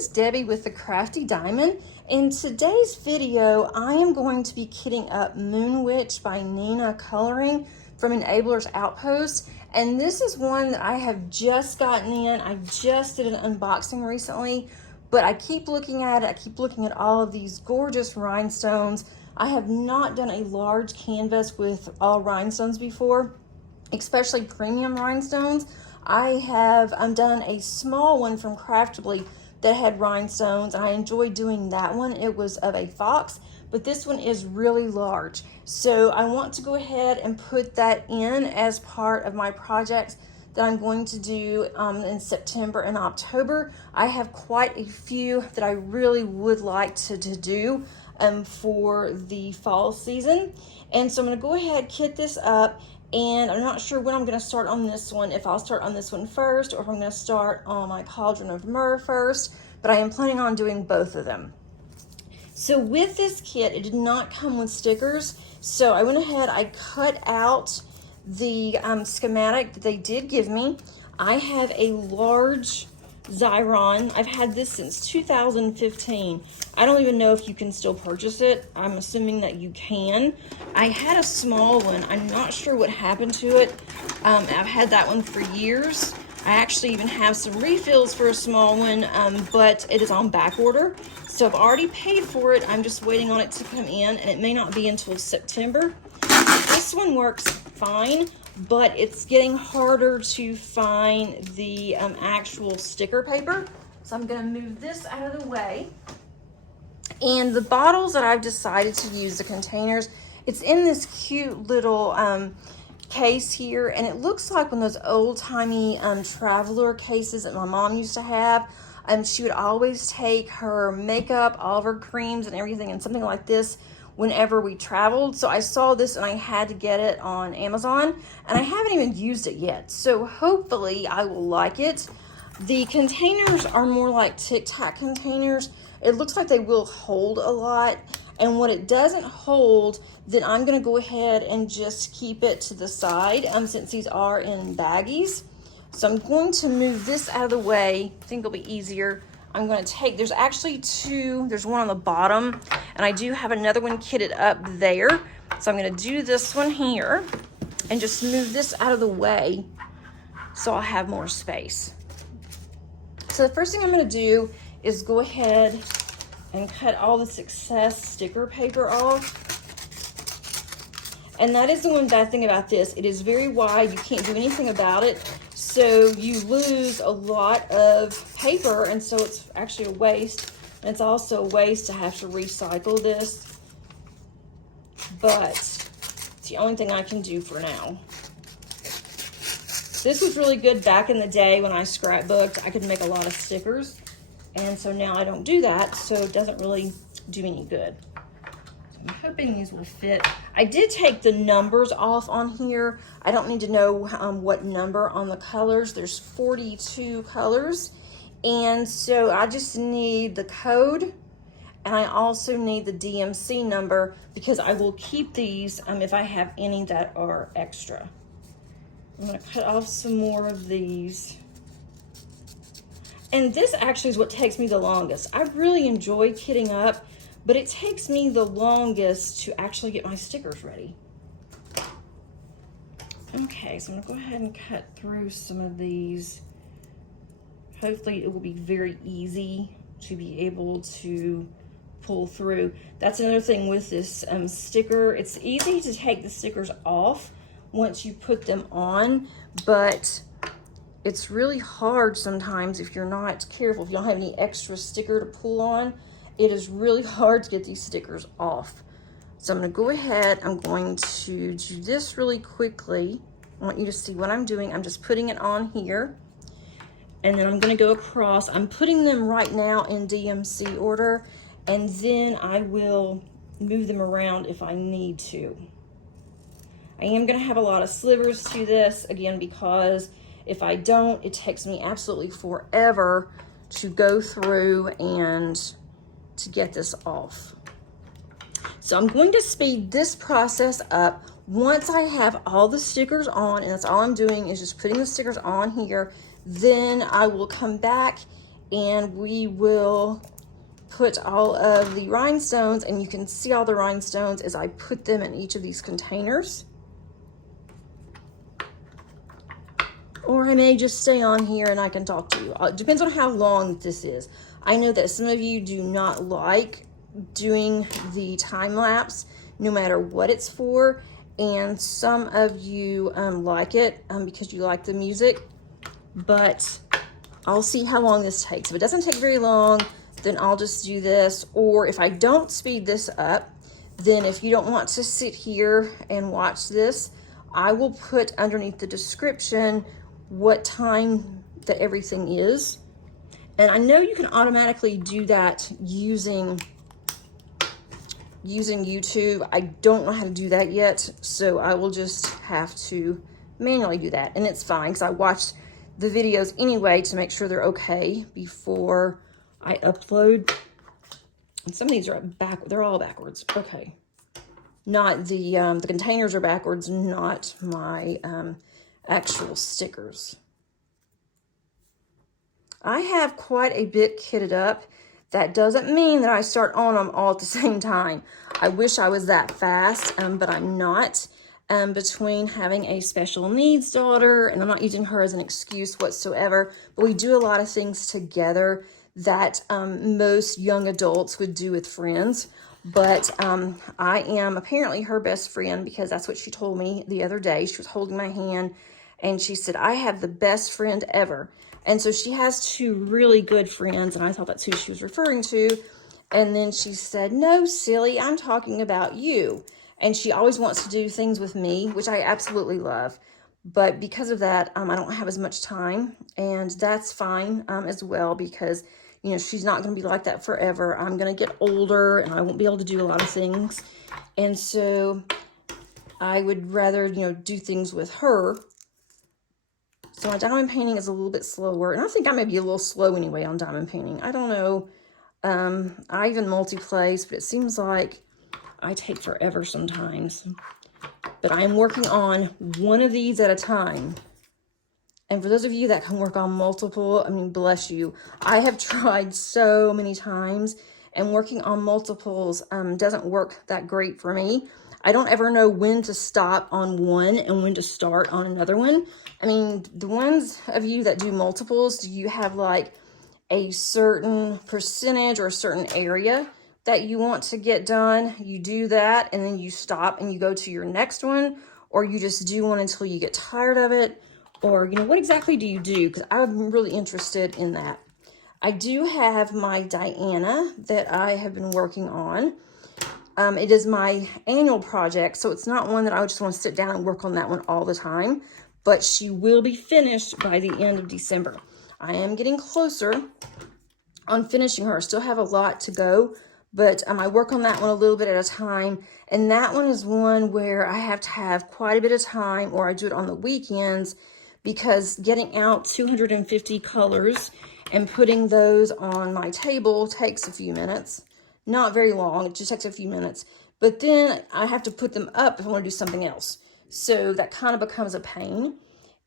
is Debbie with the Crafty Diamond. In today's video, I am going to be kitting up Moon Witch by Nina Coloring from Enabler's Outpost. And this is one that I have just gotten in. I just did an unboxing recently, but I keep looking at it. I keep looking at all of these gorgeous rhinestones. I have not done a large canvas with all rhinestones before, especially premium rhinestones. I have done a small one from Crafty that had rhinestones, and I enjoyed doing that one. It was of a fox, but this one is really large. So I want to go ahead and put that in as part of my projects that I'm going to do in September and October. I have quite a few that I really would like to do for the fall season. And so I'm gonna go ahead, kit this up, and I'm not sure when I'm gonna start on this one, if I'll start on this one first or if I'm gonna start on my Cauldron of Myrrh first, but I am planning on doing both of them. So with this kit, it did not come with stickers. So I went ahead, I cut out the schematic that they did give me. I have a large Xyron. I've had this since 2015. I don't even know if you can still purchase it. I'm assuming that you can. I had a small one. I'm not sure what happened to it. I've had that one for years. I actually even have some refills for a small one, but it is on back order. So I've already paid for it. I'm just waiting on it to come in, and it may not be until September. This one works fine, but it's getting harder to find the actual sticker paper. So I'm gonna move this out of the way. And the bottles that I've decided to use, the containers, it's in this cute little case here, and it looks like one of those old-timey traveler cases that my mom used to have. She would always take her makeup, all of her creams and everything in something like this whenever we traveled. So I saw this and I had to get it on Amazon, and I haven't even used it yet. So hopefully I will like it. The containers are more like Tic Tac containers. It looks like they will hold a lot, and what it doesn't hold, then I'm gonna go ahead and just keep it to the side since these are in baggies. So I'm going to move this out of the way. I think it'll be easier. I'm gonna take, there's actually two, there's one on the bottom, and I do have another one kitted up there. So I'm gonna do this one here and just move this out of the way so I'll have more space. So the first thing I'm gonna do is go ahead and cut all the Success sticker paper off. And that is the one bad thing about this. It is very wide, you can't do anything about it. So you lose a lot of paper, and so it's actually a waste. And it's also a waste to have to recycle this. But it's the only thing I can do for now. This was really good back in the day when I scrapbooked. I could make a lot of stickers. And so now I don't do that, so it doesn't really do any good. So I'm hoping these will fit. I did take the numbers off on here. I don't need to know what number on the colors. There's 42 colors. And so I just need the code, and I also need the DMC number because I will keep these if I have any that are extra. I'm gonna cut off some more of these. And this actually is what takes me the longest. I really enjoy kitting up, but it takes me the longest to actually get my stickers ready. Okay, so I'm gonna go ahead and cut through some of these. Hopefully it will be very easy to be able to pull through. That's another thing with this sticker. It's easy to take the stickers off once you put them on, but it's really hard sometimes if you're not careful. If you don't have any extra sticker to pull on, it is really hard to get these stickers off. So I'm gonna go ahead, I'm going to do this really quickly. I want you to see what I'm doing. I'm just putting it on here, and then I'm gonna go across. I'm putting them right now in DMC order, and then I will move them around if I need to. I am gonna have a lot of slivers to this, again, because if I don't, it takes me absolutely forever to go through and to get this off. So I'm going to speed this process up. Once I have all the stickers on, and that's all I'm doing is just putting the stickers on here, then I will come back and we will put all of the rhinestones, and you can see all the rhinestones as I put them in each of these containers. Or I may just stay on here and I can talk to you. It depends on how long this is. I know that some of you do not like doing the time lapse no matter what it's for, and some of you like it because you like the music, but I'll see how long this takes. If it doesn't take very long, then I'll just do this. Or if I don't speed this up, then if you don't want to sit here and watch this, I will put underneath the description what time that everything is. And I know you can automatically do that using YouTube. I don't know how to do that yet, so I will just have to manually do that. And it's fine because I watched the videos anyway to make sure they're okay before I upload. And some of these are they're all backwards. Okay. Not the containers are backwards, not my actual stickers. I have quite a bit kitted up. That doesn't mean that I start on them all at the same time. I wish I was that fast, but I'm not. Between having a special needs daughter, and I'm not using her as an excuse whatsoever, but we do a lot of things together that most young adults would do with friends. But I am apparently her best friend, because that's what she told me the other day. She was holding my hand and she said, I have the best friend ever. And so she has two really good friends, and I thought that's who she was referring to. And then she said, no, silly, I'm talking about you. And she always wants to do things with me, which I absolutely love. But because of that, I don't have as much time, and that's fine as well, because, you know, she's not going to be like that forever. I'm going to get older and I won't be able to do a lot of things. And so I would rather, you know, do things with her. So my diamond painting is a little bit slower, and I think I may be a little slow anyway on diamond painting. I don't know. I even multi-place, but it seems like I take forever sometimes. But I am working on one of these at a time. And for those of you that can work on multiple, I mean, bless you. I have tried so many times, and working on multiples doesn't work that great for me. I don't ever know when to stop on one and when to start on another one. I mean, the ones of you that do multiples, do you have like a certain percentage or a certain area that you want to get done? You do that and then you stop and you go to your next one, or you just do one until you get tired of it? Or, you know, what exactly do you do? Because I'm really interested in that. I do have my Diana that I have been working on. It is my annual project, so it's not one that I would just want to sit down and work on that one all the time, but she will be finished by the end of December. I am getting closer on finishing her. I still have a lot to go, but I work on that one a little bit at a time, and that one is one where I have to have quite a bit of time, or I do it on the weekends, because getting out 250 colors and putting those on my table takes a few minutes. Not very long, it just takes a few minutes. But then I have to put them up if I want to do something else. So that kind of becomes a pain.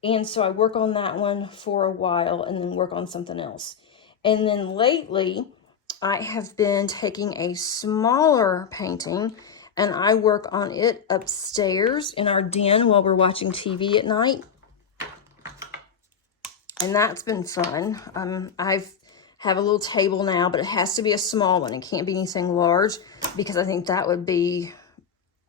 And so I work on that one for a while and then work on something else. And then lately, I have been taking a smaller painting and I work on it upstairs in our den while we're watching TV at night. And that's been fun. I have a little table now, but it has to be a small one. It can't be anything large, because I think that would be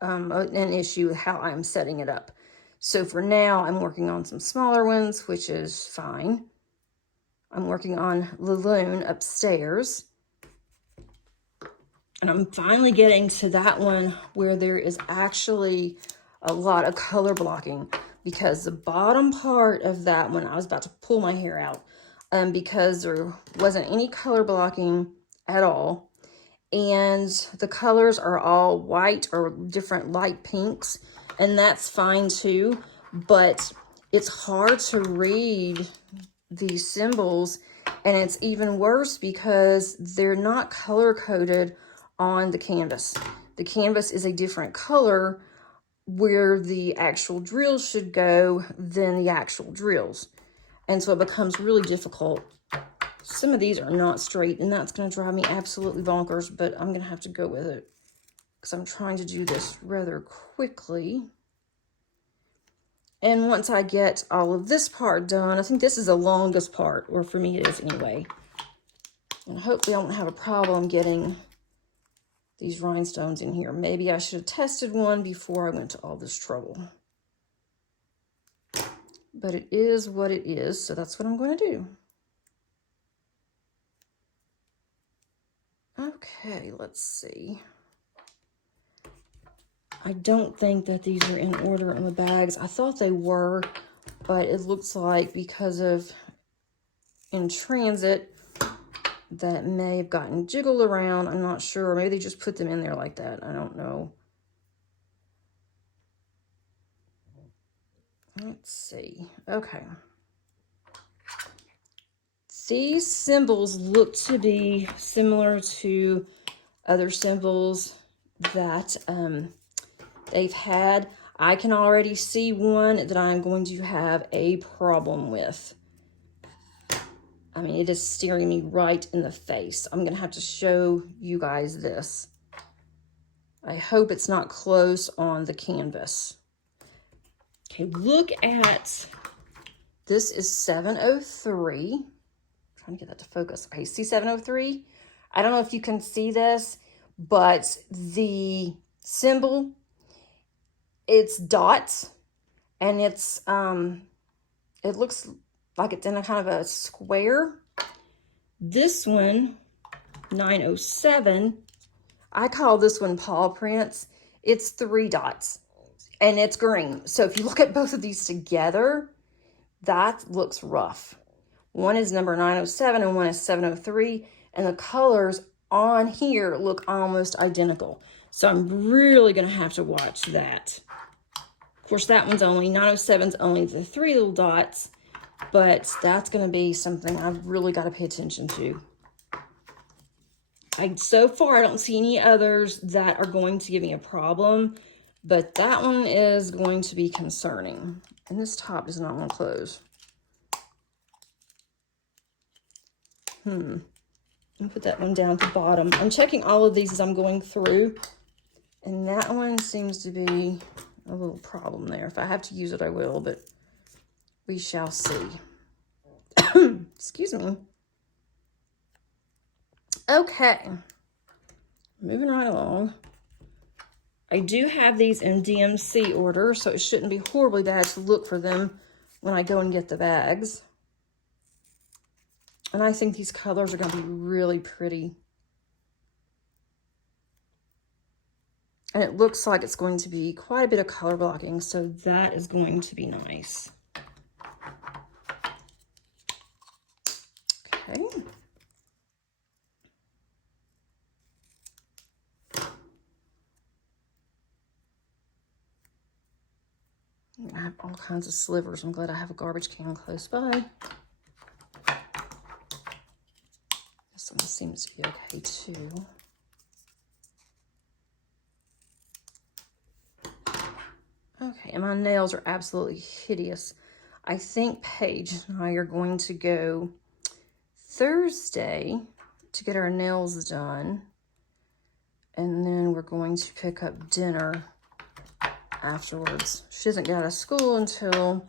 an issue with how I'm setting it up. So for now, I'm working on some smaller ones, which is fine. I'm working on Laloon upstairs. And I'm finally getting to that one where there is actually a lot of color blocking, because the bottom part of that one, I was about to pull my hair out because there wasn't any color blocking at all. And the colors are all white or different light pinks, and that's fine too, but it's hard to read these symbols, and it's even worse because they're not color coded on the canvas. The canvas is a different color where the actual drills should go than the actual drills. And so it becomes really difficult Some of these are not straight, and that's going to drive me absolutely bonkers, but I'm going to have to go with it because I'm trying to do this rather quickly. And once I get all of this part done, I think this is the longest part, or for me it is anyway. And hopefully I won't have a problem getting these rhinestones in here. Maybe I should have tested one before I went to all this trouble. But it is what it is, so that's what I'm going to do. Okay, let's see. I don't think that these are in order in the bags. I thought they were, but it looks like because of in transit, that may have gotten jiggled around. I'm not sure. Maybe they just put them in there like that. I don't know. Let's see. Okay. These symbols look to be similar to other symbols that they've had. I can already see one that I'm going to have a problem with. I mean, it is staring me right in the face. I'm going to have to show you guys this. I hope it's not close on the canvas. Okay, look at, this is 703. I'm trying to get that to focus. Okay, see 703? I don't know if you can see this, but the symbol, it's dots, and it's, it looks like it's in a kind of a square. This one, 907, I call this one paw prints. It's 3 dots, and it's green. So if you look at both of these together, that looks rough. One is number 907 and one is 703, and the colors on here look almost identical. So I'm really gonna have to watch that. Of course, that one's only, 907's only the 3 little dots, but that's gonna be something I've really gotta pay attention to. So far, I don't see any others that are going to give me a problem, but that one is going to be concerning. And this top does not want to close. I'll put that one down at the bottom. I'm checking all of these as I'm going through, and that one seems to be a little problem there. If I have to use it, I will, but we shall see. Excuse me. Okay, moving right along. I do have these in DMC order, so it shouldn't be horribly bad to look for them when I go and get the bags. And I think these colors are going to be really pretty. And it looks like it's going to be quite a bit of color blocking, so that is going to be nice. Okay. I have all kinds of slivers. I'm glad I have a garbage can close by. This one seems to be okay too. Okay, and my nails are absolutely hideous. I think Paige and I are going to go Thursday to get our nails done. And then we're going to pick up dinner afterwards. She doesn't get out of school until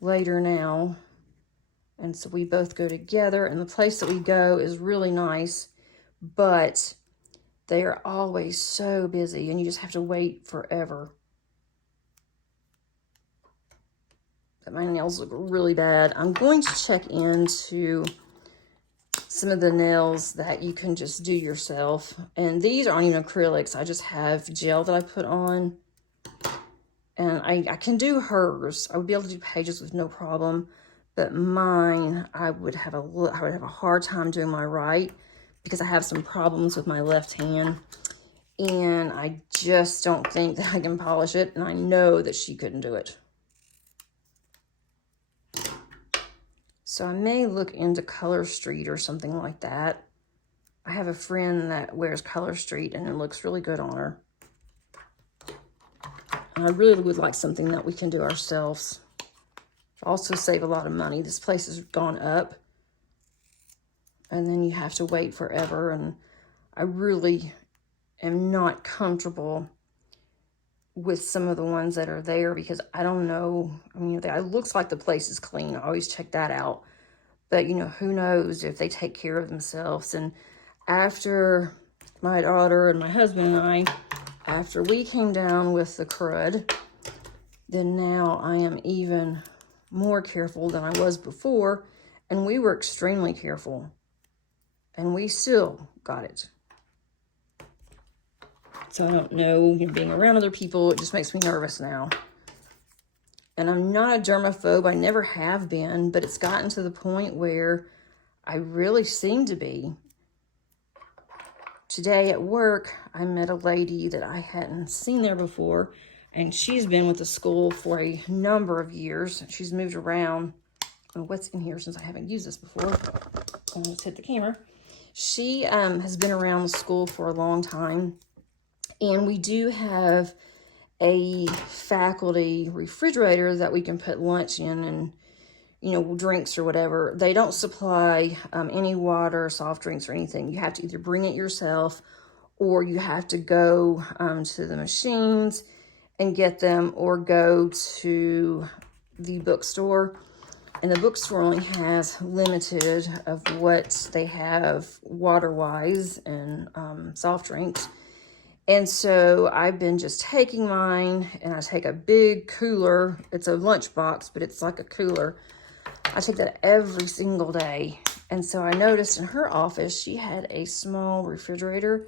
later now. And so we both go together, and the place that we go is really nice, but they are always so busy and you just have to wait forever. But my nails look really bad. I'm going to check into some of the nails that you can just do yourself. And these aren't even acrylics. I just have gel that I put on. And I can do hers. I would be able to do Paige's with no problem. But mine, I would have a hard time doing my right because I have some problems with my left hand. And I just don't think that I can polish it. And I know that she couldn't do it. So I may look into Color Street or something like that. I have a friend that wears Color Street and it looks really good on her. I really would like something that we can do ourselves. Also save a lot of money. This place has gone up. and then you have to wait forever, and I really am not comfortable with some of the ones that are there because I don't know. I mean, it looks like the place is clean. I always check that out. But, you know, who knows if they take care of themselves. And after my daughter and my husband and I, after we came down with the crud, then now I am even more careful than I was before. And we were extremely careful. And we still got it. So I don't know, being around other people, it just makes me nervous now. And I'm not a germaphobe, I never have been, but it's gotten to the point where I really seem to be. Today at work, I met a lady that I hadn't seen there before, and she's been with the school for a number of years. She's moved around. Oh, what's in here since I haven't used this before? I'll just hit the camera. She has been around the school for a long time, and we do have a faculty refrigerator that we can put lunch in and, you know, drinks or whatever. They don't supply any water, soft drinks or anything. You have to either bring it yourself or you have to go to the machines and get them, or go to the bookstore. And the bookstore only has limited of what they have water-wise and soft drinks. And so I've been just taking mine, and I take a big cooler. It's a lunch box, but it's like a cooler. I take that every single day. And so I noticed in her office, she had a small refrigerator,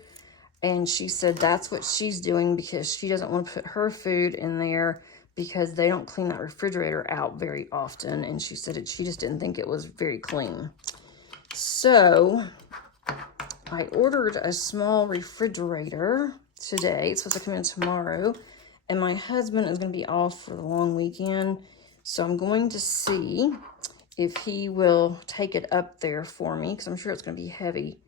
and she said that's what she's doing because she doesn't want to put her food in there because they don't clean that refrigerator out very often. And she said she just didn't think it was very clean. So I ordered a small refrigerator today. It's supposed to come in tomorrow, and my husband is going to be off for the long weekend, so I'm going to see if he will take it up there for me, because I'm sure it's going to be heavy,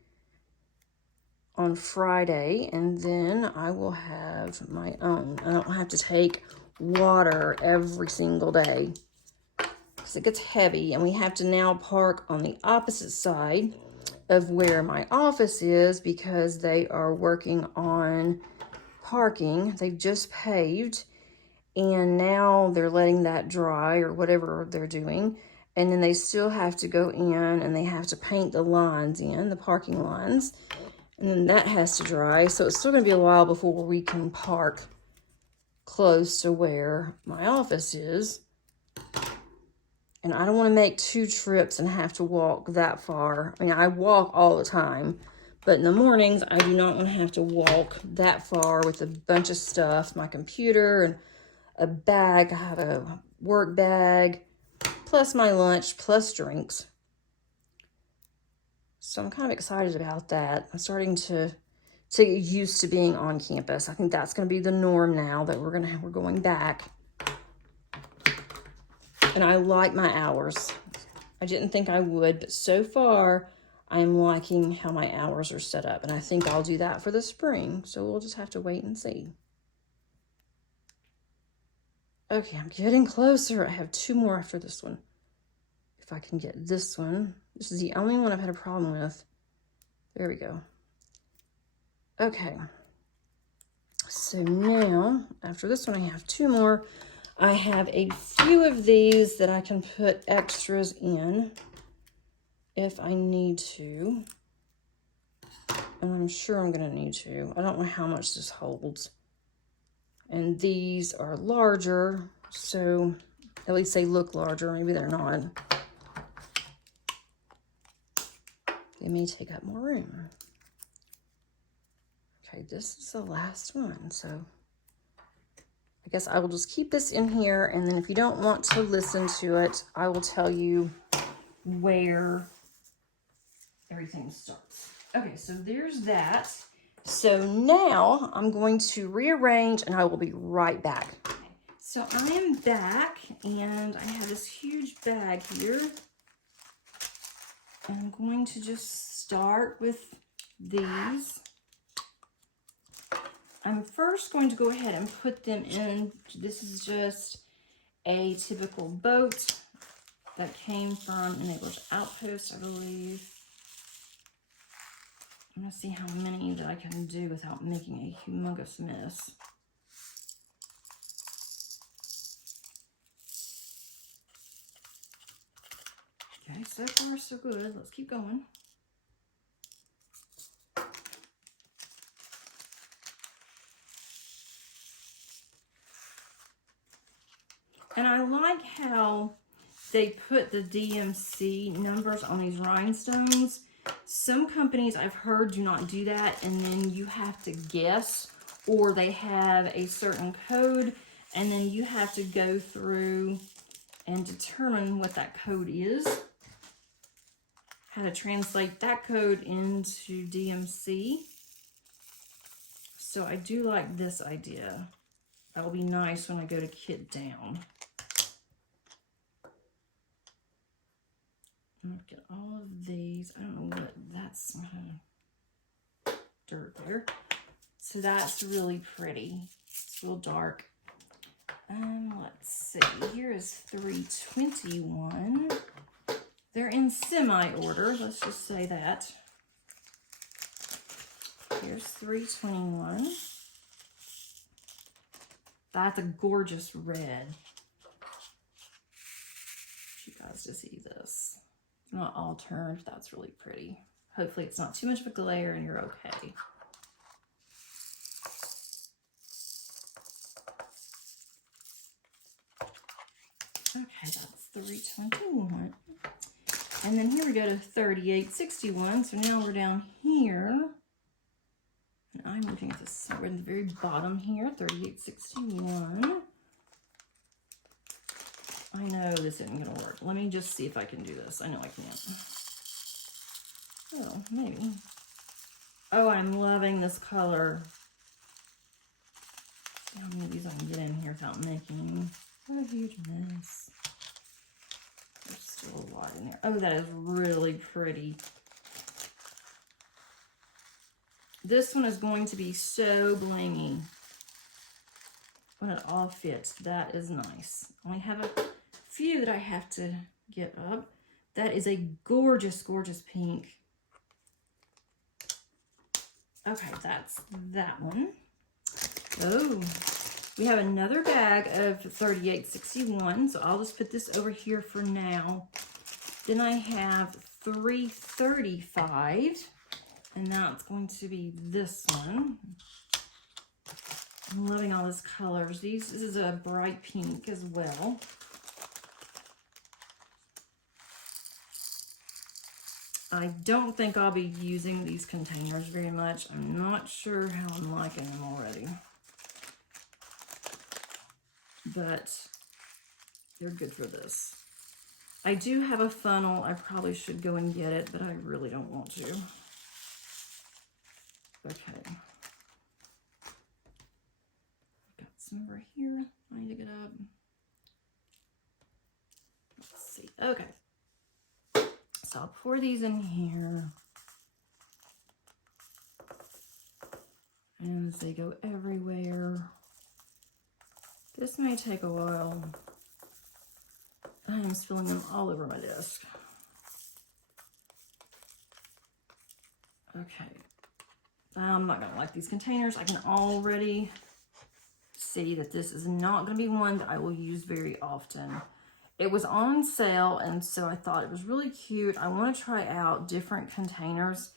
on Friday, and then I will have my own. I don't have to take water every single day because it gets heavy, and we have to now park on the opposite side of where my office is because they are working on parking. They've just paved, and now they're letting that dry or whatever they're doing, and then they still have to go in and they have to paint the lines in, the parking lines, and then that has to dry. So it's still going to be a while before we can park close to where my office is. And I don't want to make 2 trips and have to walk that far. I mean, I walk all the time, but in the mornings, I do not want to have to walk that far with a bunch of stuff, my computer and a bag. I have a work bag, plus my lunch, plus drinks. So I'm kind of excited about that. I'm starting to get used to being on campus. I think that's going to be the norm now that we're going back. And I like my hours. I didn't think I would, but so far I'm liking how my hours are set up. And I think I'll do that for the spring. So we'll just have to wait and see. Okay, I'm getting closer. I have 2 more after this one. If I can get this one. This is the only one I've had a problem with. There we go. Okay. So now, after this one, I have 2 more. I have a few of these that I can put extras in if I need to. And I'm sure I'm going to need to. I don't know how much this holds. And these are larger, so at least they look larger. Maybe they're not. They may take up more room. Okay, this is the last one, so I guess I will just keep this in here, and then if you don't want to listen to it, I will tell you where everything starts. Okay, so there's that. So now I'm going to rearrange, and I will be right back. Okay, so I am back, and I have this huge bag here. And I'm going to just start with these. I'm first going to go ahead and put them in. This is just a typical boat that came from Outpost, I believe. I'm gonna see how many that I can do without making a humongous mess. Okay, so far so good. Let's keep going. And I like how they put the DMC numbers on these rhinestones. Some companies I've heard do not do that, and then you have to guess, or they have a certain code, and then you have to go through and determine what that code is, how to translate that code into DMC. So I do like this idea. That'll be nice when I go to kit down. I'll get all of these. I don't know what that's dirt there. So that's really pretty. It's real dark. Let's see. Here is 321. They're in semi-order. Let's just say that. Here's 321. That's a gorgeous red. You guys to see this. Not all turned. That's really pretty. Hopefully it's not too much of a glare and you're okay. Okay, that's 321. And then here we go to 3861. So now we're down here. And I'm looking at this. We're in the very bottom here, 3861. I know this isn't going to work. Let me just see if I can do this. I know I can't. Oh, maybe. Oh, I'm loving this color. See how many of these I can get in here without making a huge mess. There's still a lot in there. Oh, that is really pretty. This one is going to be so blingy when it all fits. That is nice. I only have a few that I have to get up. That is a gorgeous, gorgeous pink. Okay, that's that one. Oh, we have another bag of 3861, so I'll just put this over here for now. Then I have 335, and that's going to be this one. I'm loving all these colors. This is a bright pink as well. I don't think I'll be using these containers very much. I'm not sure how I'm liking them already. But they're good for this. I do have a funnel. I probably should go and get it, but I really don't want to. Okay. Got some over here. I need to get up. Let's see. Okay. So I'll pour these in here. And as they go everywhere. This may take a while. I am spilling them all over my desk. Okay. I'm not gonna like these containers. I can already see that this is not gonna be one that I will use very often. It was on sale, and so I thought it was really cute. I want to try out different containers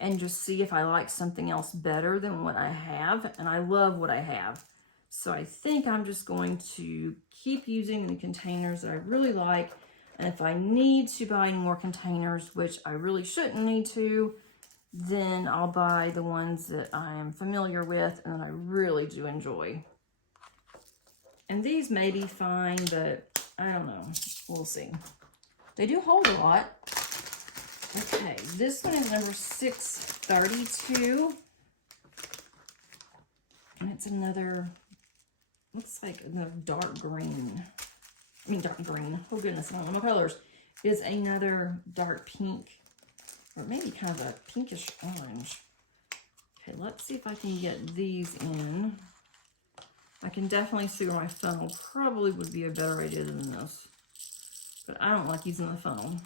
and just see if I like something else better than what I have, and I love what I have. So I think I'm just going to keep using the containers that I really like, and if I need to buy any more containers, which I really shouldn't need to, then I'll buy the ones that I am familiar with and that I really do enjoy. And these may be fine, but I don't know. We'll see. They do hold a lot. Okay, this one is number 632. And it's another, looks like another dark green. I mean, dark green. Oh, goodness, I don't know my colors. Is another dark pink. Or maybe kind of a pinkish orange. Okay, let's see if I can get these in. I can definitely see where my funnel probably would be a better idea than this. But I don't like using the funnel.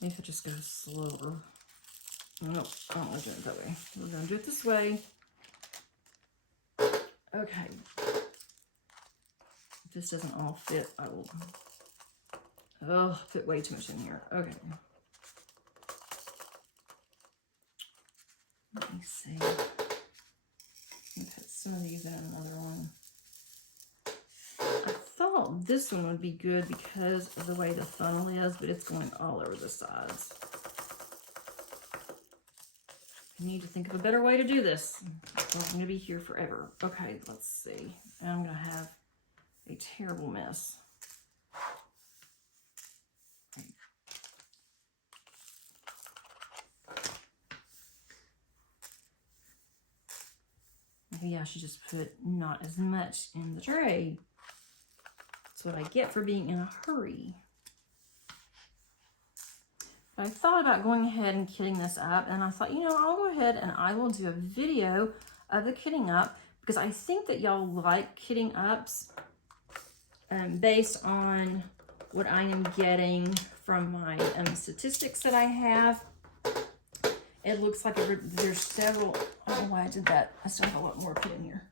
Maybe if it just goes slower. Nope, I don't want to do it that way. We're going to do it this way. Okay. If this doesn't all fit, I will... Oh, fit way too much in here. Okay. Let me see. I'll put some of these in another one. I thought this one would be good because of the way the funnel is, but it's going all over the sides. I need to think of a better way to do this. I'm going to be here forever. Okay, let's see. I'm going to have a terrible mess. Maybe I should just put not as much in the tray. That's what I get for being in a hurry. I thought about going ahead and kitting this up, and I thought, you know, I'll go ahead and I will do a video of the kitting up because I think that y'all like kitting ups based on what I am getting from my statistics that I have. It looks like there's several, I don't know why I did that. I still have a lot more put in here.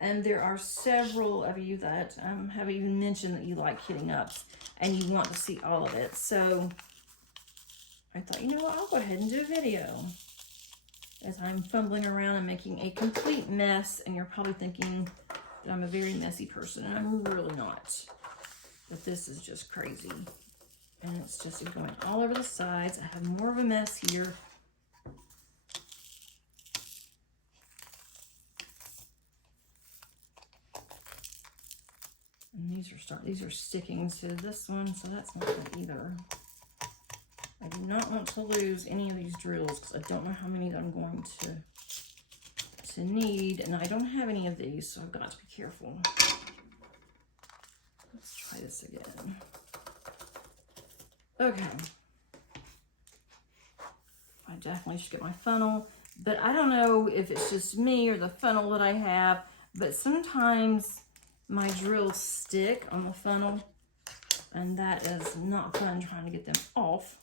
And there are several of you that have even mentioned that you like kitting ups and you want to see all of it. So I thought, you know what, I'll go ahead and do a video as I'm fumbling around and making a complete mess. And you're probably thinking that I'm a very messy person, and I'm really not. But this is just crazy. And it's just going all over the sides. I have more of a mess here. And these are sticking to this one, so that's not good either. I do not want to lose any of these drills because I don't know how many that I'm going to need, and I don't have any of these, so I've got to be careful. Let's try this again. Okay. I definitely should get my funnel, but I don't know if it's just me or the funnel that I have, but sometimes my drills stick on the funnel, and that is not fun trying to get them off.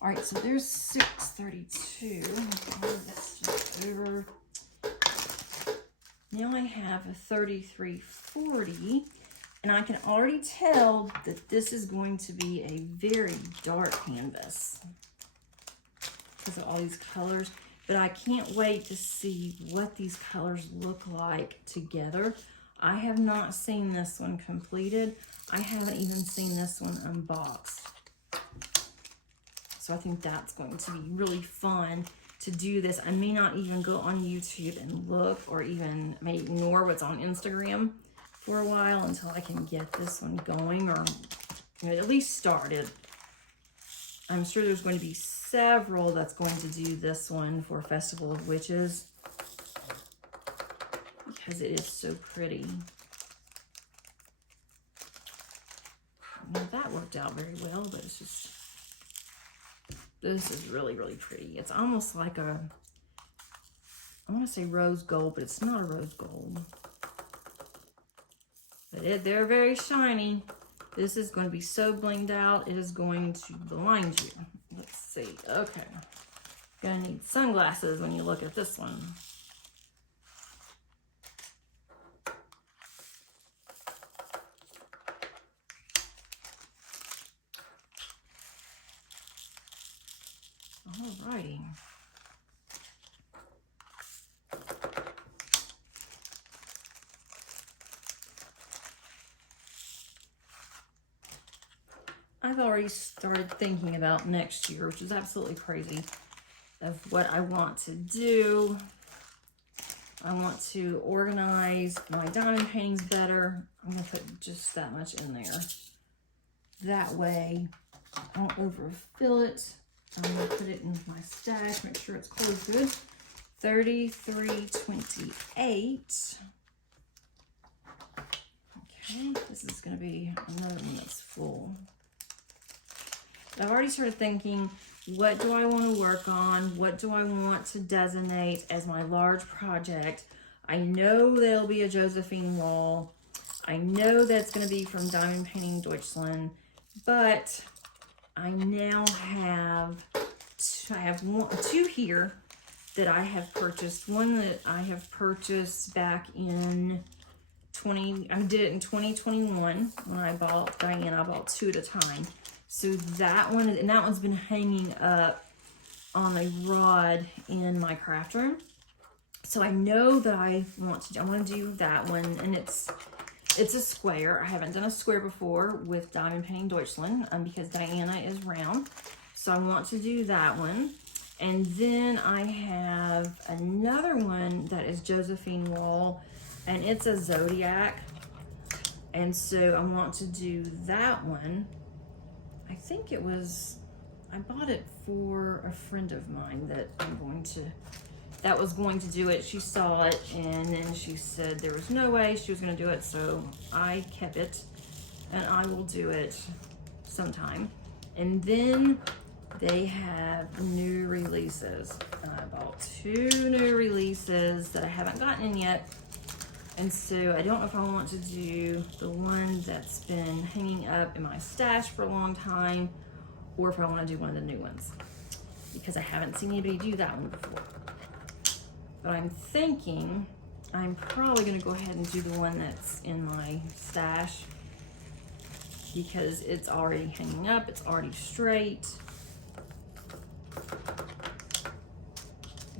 All right, so there's 632. Let's just over. Now I have a 3340, and I can already tell that this is going to be a very dark canvas because of all these colors, but I can't wait to see what these colors look like together. I have not seen this one completed. I haven't even seen this one unboxed. So I think that's going to be really fun to do this. I may not even go on YouTube and look, or even may ignore what's on Instagram for a while until I can get this one going, or at least started. I'm sure there's going to be several that's going to do this one for Festival of Witches because it is so pretty. Now that worked out very well, but it's just, this is really, really pretty. It's almost like a, I want to say rose gold, but it's not a rose gold. But they're very shiny. This is going to be so blinged out, it is going to blind you. Let's see. Okay. Gonna need sunglasses when you look at this one. Alrighty. I've already started thinking about next year, which is absolutely crazy, of what I want to do. I want to organize my diamond paintings better. I'm going to put just that much in there. That way I don't overfill it. I'm going to put it in my stash, make sure it's closed good. 3328. Okay, this is going to be another one that's full. I've already started thinking, what do I want to work on? What do I want to designate as my large project? I know there'll be a Josephine wall. I know that's going to be from Diamond Painting Deutschland, but I now have two here that I have purchased. One that I have purchased back in I did it in 2021 when I bought Diana. I bought 2 at a time. So that one, and that one's been hanging up on a rod in my craft room. So I know that I want to do that one, and it's a square. I haven't done a square before with Diamond Painting Deutschland because Diana is round. So I want to do that one. And then I have another one that is Josephine Wall, and it's a Zodiac. And so I want to do that one. I think I bought it for a friend of mine that was going to do it. She saw it, and then she said there was no way she was going to do it, so I kept it, and I will do it sometime. And then they have new releases. I bought 2 new releases that I haven't gotten in yet, and so I don't know if I want to do the one that's been hanging up in my stash for a long time, or if I want to do one of the new ones, because I haven't seen anybody do that one before. But I'm thinking I'm probably going to go ahead and do the one that's in my stash, because it's already hanging up, it's already straight.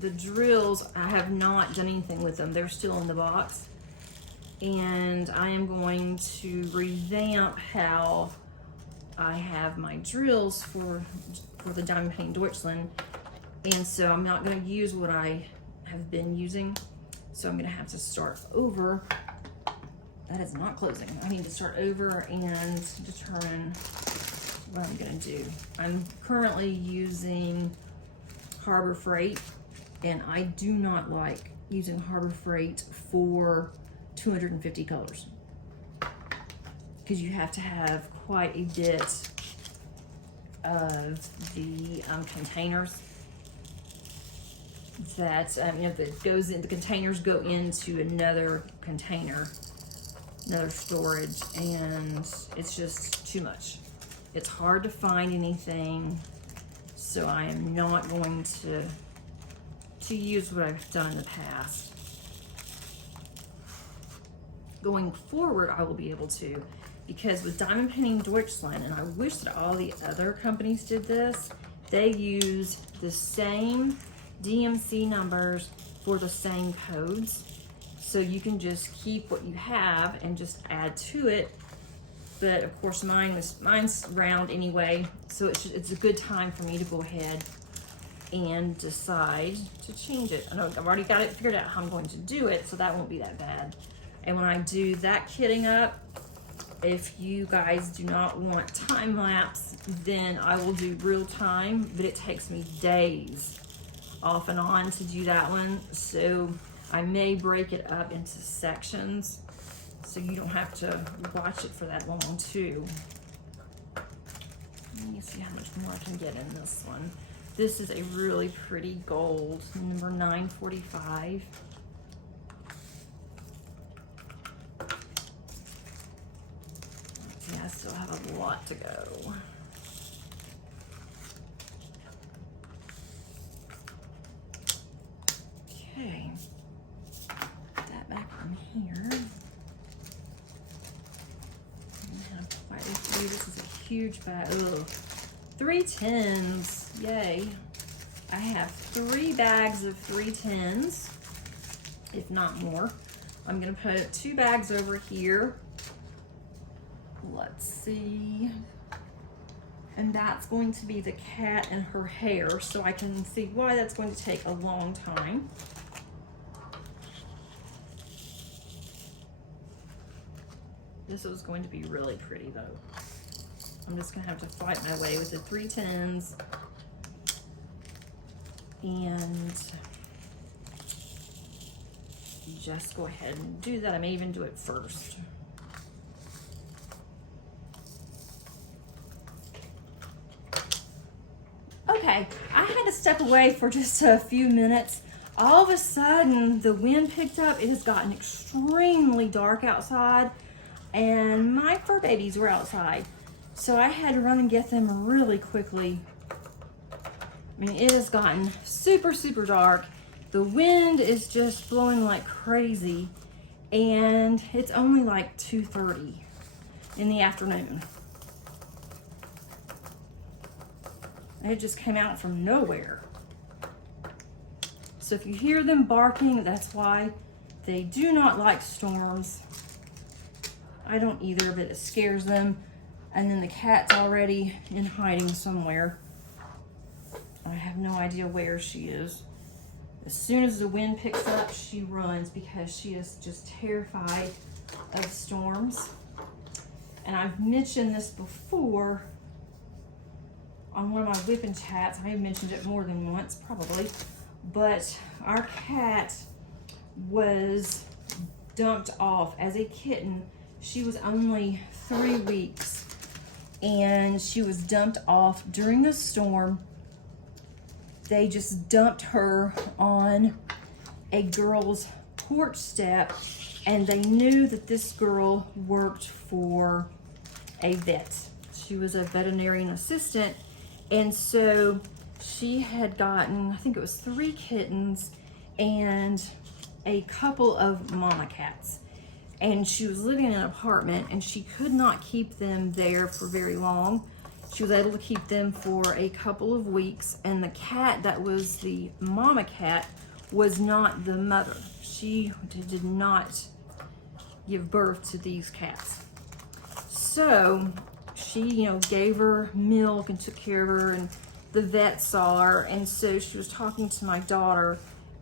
The drills, I have not done anything with them. They're still in the box. And I am going to revamp how I have my drills for the Diamond Painting Deutschland. And so I'm not going to use what I have been using. So I'm going to have to start over. That is not closing. I need to start over and determine what I'm going to do. I'm currently using Harbor Freight, and I do not like using Harbor Freight for 250 colors, because you have to have quite a bit of the containers that that goes in. The containers go into another container, another storage, and it's just too much. It's hard to find anything, so I am not going to use what I've done in the past. Going forward, I will be able to, because with Diamond Painting Deutschland, and I wish that all the other companies did this, they use the same DMC numbers for the same codes. So you can just keep what you have and just add to it. But of course mine's round anyway, so it's a good time for me to go ahead and decide to change it. I know I've already got it figured out how I'm going to do it, so that won't be that bad. And when I do that kitting up, if you guys do not want time lapse, then I will do real time, but it takes me days off and on to do that one. So I may break it up into sections, so you don't have to watch it for that long too. Let me see how much more I can get in this one. This is a really pretty gold, number 945. Yeah, I still have a lot to go. Okay, put that back from here. This is a huge bag. Ugh. 310s. Yay. I have 3 bags of 310s, if not more. I'm going to put 2 bags over here. Let's see. And that's going to be the cat and her hair, so I can see why that's going to take a long time. This is going to be really pretty though. I'm just gonna have to fight my way with the 310s and just go ahead and do that. I may even do it first. Okay, I had to step away for just a few minutes. All of a sudden, the wind picked up. It has gotten extremely dark outside, and my fur babies were outside. So I had to run and get them really quickly. I mean, it has gotten super, super dark. The wind is just blowing like crazy, and it's only like 2:30 in the afternoon. And it just came out from nowhere. So if you hear them barking, that's why. They do not like storms. I don't either, but it scares them. And then the cat's already in hiding somewhere. I have no idea where she is. As soon as the wind picks up, she runs because she is just terrified of storms. And I've mentioned this before on one of my whipping chats. I have mentioned it more than once, probably. But our cat was dumped off as a kitten. She was only 3 weeks, and she was dumped off during the storm. They just dumped her on a girl's porch step, and they knew that this girl worked for a vet. She was a veterinarian assistant, and so she had gotten, I think it was 3 kittens and a couple of mama cats. And she was living in an apartment, and she could not keep them there for very long. She was able to keep them for a couple of weeks, and the cat that was the mama cat was not the mother. She did not give birth to these cats. So she, gave her milk and took care of her, and the vet saw her, and so she was talking to my daughter,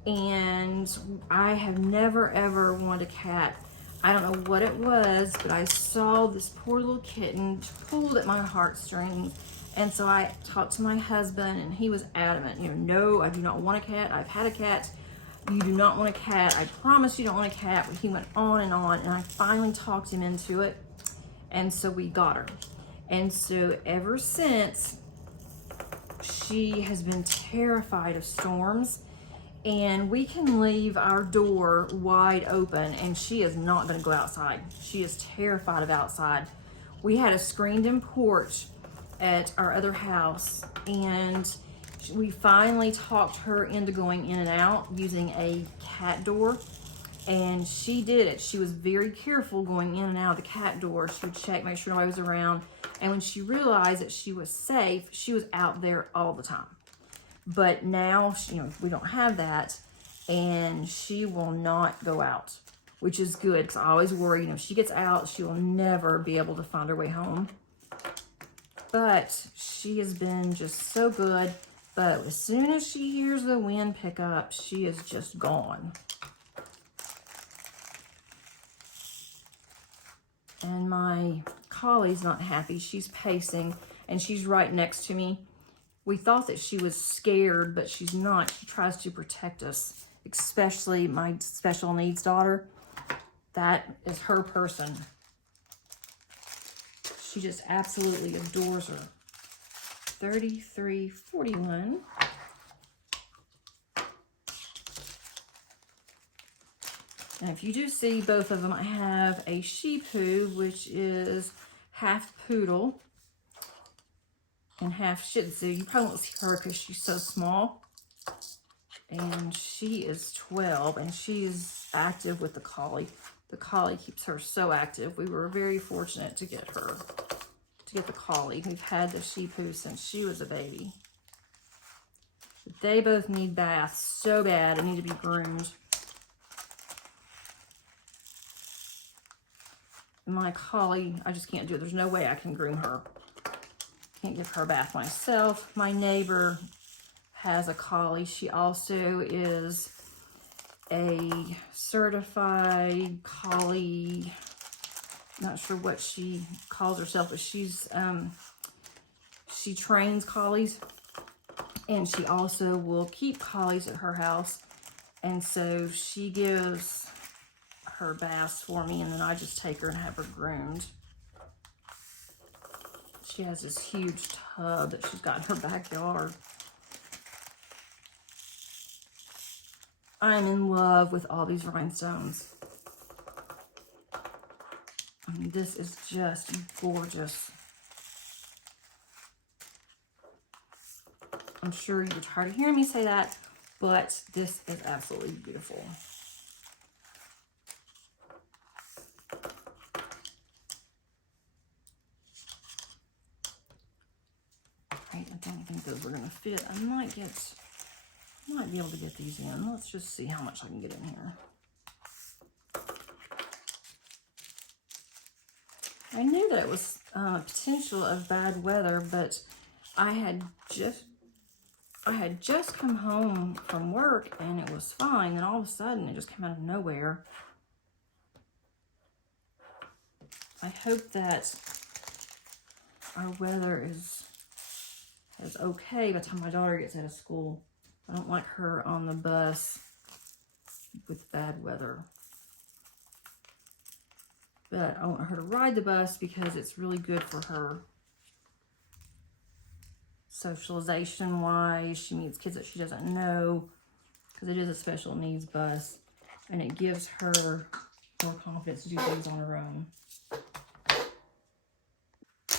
and I have never ever wanted a cat. I don't know what it was, but I saw this poor little kitten, pulled at my heartstrings. And so I talked to my husband, and he was adamant, no, I do not want a cat. I've had a cat. You do not want a cat. I promise you don't want a cat. But he went on, and I finally talked him into it. And so we got her. And so ever since, she has been terrified of storms. And we can leave our door wide open, and she is not going to go outside. She is terrified of outside. We had a screened-in porch at our other house, and we finally talked her into going in and out using a cat door, and she did it. She was very careful going in and out of the cat door. She would check, make sure nobody was around, and when she realized that she was safe, she was out there all the time. But now, we don't have that, and she will not go out, which is good, because I always worry, if she gets out, she will never be able to find her way home. But she has been just so good. But as soon as she hears the wind pick up, she is just gone. And my collie's not happy. She's pacing, and she's right next to me. We thought that she was scared, but she's not. She tries to protect us, especially my special needs daughter. That is her person. She just absolutely adores her. 3341. And if you do see both of them, I have a Shih Tzu, which is half poodle and half Shih Tzu. You probably won't see her because she's so small. And she is 12, and she is active with the collie. The collie keeps her so active. We were very fortunate to get her, to get the collie. We've had the Shih Tzu since she was a baby. But they both need baths so bad and need to be groomed. My collie, I just can't do it. There's no way I can groom her. Can't give her a bath myself. My neighbor has a collie. She also is a certified collie. Not sure what she calls herself, but she's she trains collies, and she also will keep collies at her house. And so she gives her baths for me, and then I just take her and have her groomed. She has this huge tub that she's got in her backyard. I'm in love with all these rhinestones. I mean, this is just gorgeous. I'm sure you're tired of hearing me say that, but this is absolutely beautiful. Right, I don't think those were gonna fit. I might be able to get these in. Let's just see how much I can get in here. I knew that it was potential of bad weather, but I had just come home from work and it was fine, and all of a sudden it just came out of nowhere. I hope that our weather is okay by the time my daughter gets out of school. I don't like her on the bus with bad weather. But I want her to ride the bus because it's really good for her. Socialization wise, she meets kids that she doesn't know because it is a special needs bus, and it gives her more confidence to do things on her own.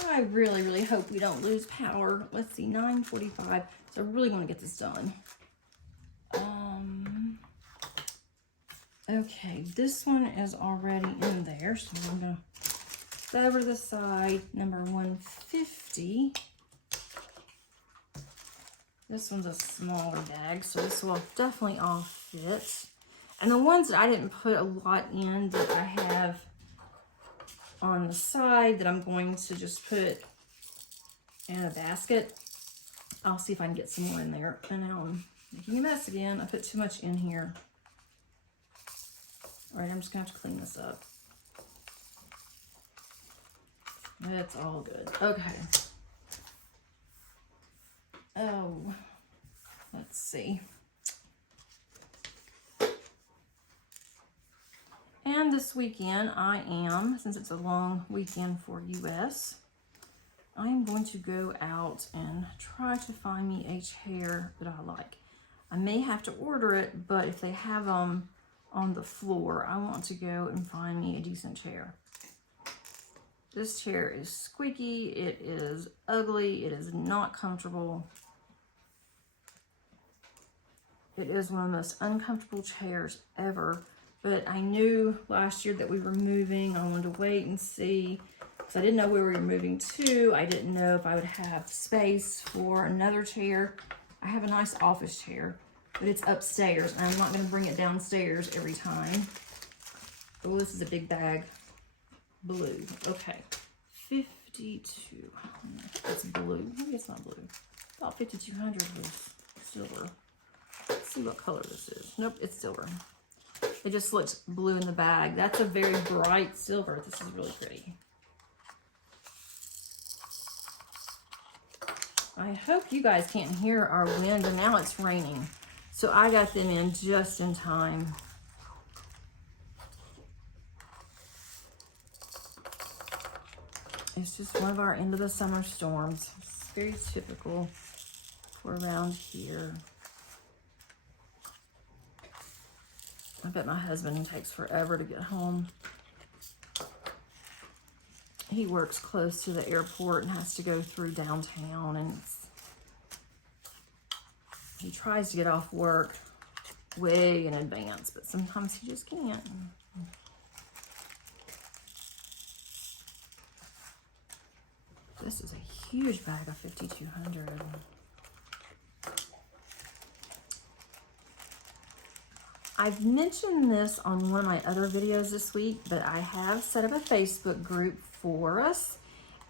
I really, really hope we don't lose power. Let's see, 9:45. So I really want to get this done. Okay, this one is already in there, so I'm going to go over to the side, number 150. This one's a smaller bag, so this will definitely all fit. And the ones that I didn't put a lot in that I have on the side that I'm going to just put in a basket, I'll see if I can get some more in there. And now I'm making a mess again. I put too much in here. All right, I'm just gonna have to clean this up. That's all good. Okay. Oh, let's see. And this weekend I am, since it's a long weekend for US, I am going to go out and try to find me a chair that I like. I may have to order it, but if they have them on the floor, I want to go and find me a decent chair. This chair is squeaky, it is ugly, it is not comfortable. It is one of the most uncomfortable chairs ever, but I knew last year that we were moving. I wanted to wait and see, because I didn't know where we were moving to. I didn't know if I would have space for another chair. I have a nice office chair, but it's upstairs, and I'm not going to bring it downstairs every time. Oh, this is a big bag. Blue. Okay. 52. It's blue. Maybe it's not blue. I thought 5200 was silver. Let's see what color this is. Nope, it's silver. It just looks blue in the bag. That's a very bright silver. This is really pretty. I hope you guys can't hear our wind, and now it's raining. So I got them in just in time. It's just one of our end of the summer storms. It's very typical for around here. I bet my husband takes forever to get home. He works close to the airport and has to go through downtown, and he tries to get off work way in advance, but sometimes he just can't. This is a huge bag of 5200. I've mentioned this on one of my other videos this week, but I have set up a Facebook group for us,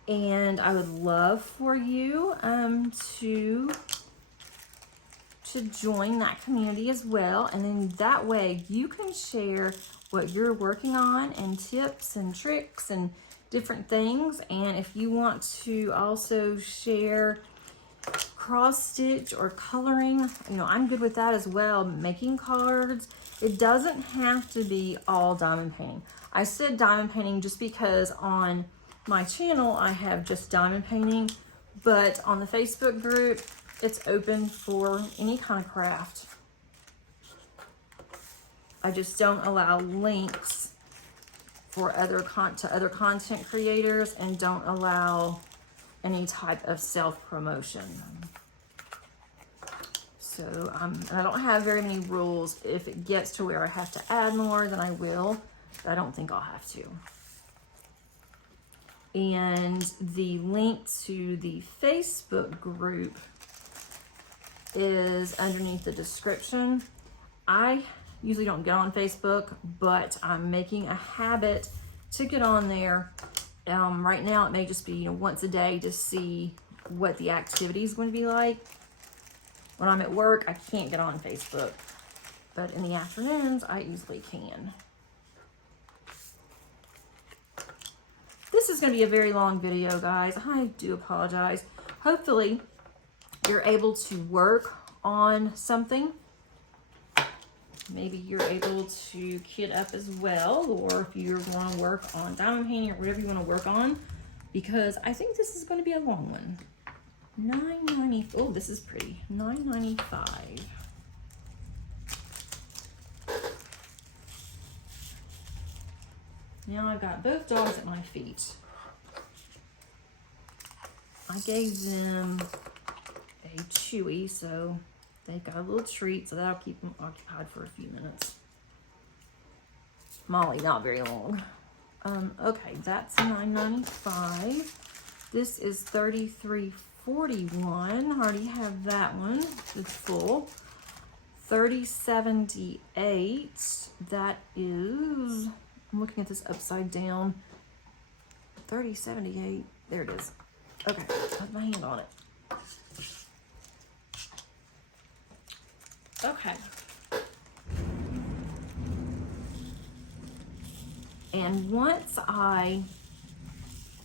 and I would love for you to join that community as well. And then that way you can share what you're working on and tips and tricks and different things. And if you want to also share cross stitch or coloring, you know, I'm good with that as well. Making cards. It doesn't have to be all diamond painting. I said diamond painting just because on my channel I have just diamond painting, but on the Facebook group it's open for any kind of craft. I just don't allow links for other content creators, and don't allow any type of self-promotion. So and I don't have very many rules. If it gets to where I have to add more, then I will. But I don't think I'll have to. And the link to the Facebook group is underneath the description. I usually don't get on Facebook, but I'm making a habit to get on there. Right now it may just be, once a day to see what the activity is going to be like. When I'm at work, I can't get on Facebook, but in the afternoons, I easily can. This is going to be a very long video, guys. I do apologize. Hopefully, you're able to work on something. Maybe you're able to kit up as well, or if you want to work on diamond painting or whatever you want to work on, because I think this is going to be a long one. $9.90. Oh, this is pretty. $9.95. Now I've got both dogs at my feet. I gave them a chewy, so they've got a little treat, so that'll keep them occupied for a few minutes. Molly, not very long. Okay, that's $9.95. This is $33.41. I already have that one. It's full. $30.78. That is, I'm looking at this upside down. $30.78. There it is. Okay, put my hand on it. Okay. And once I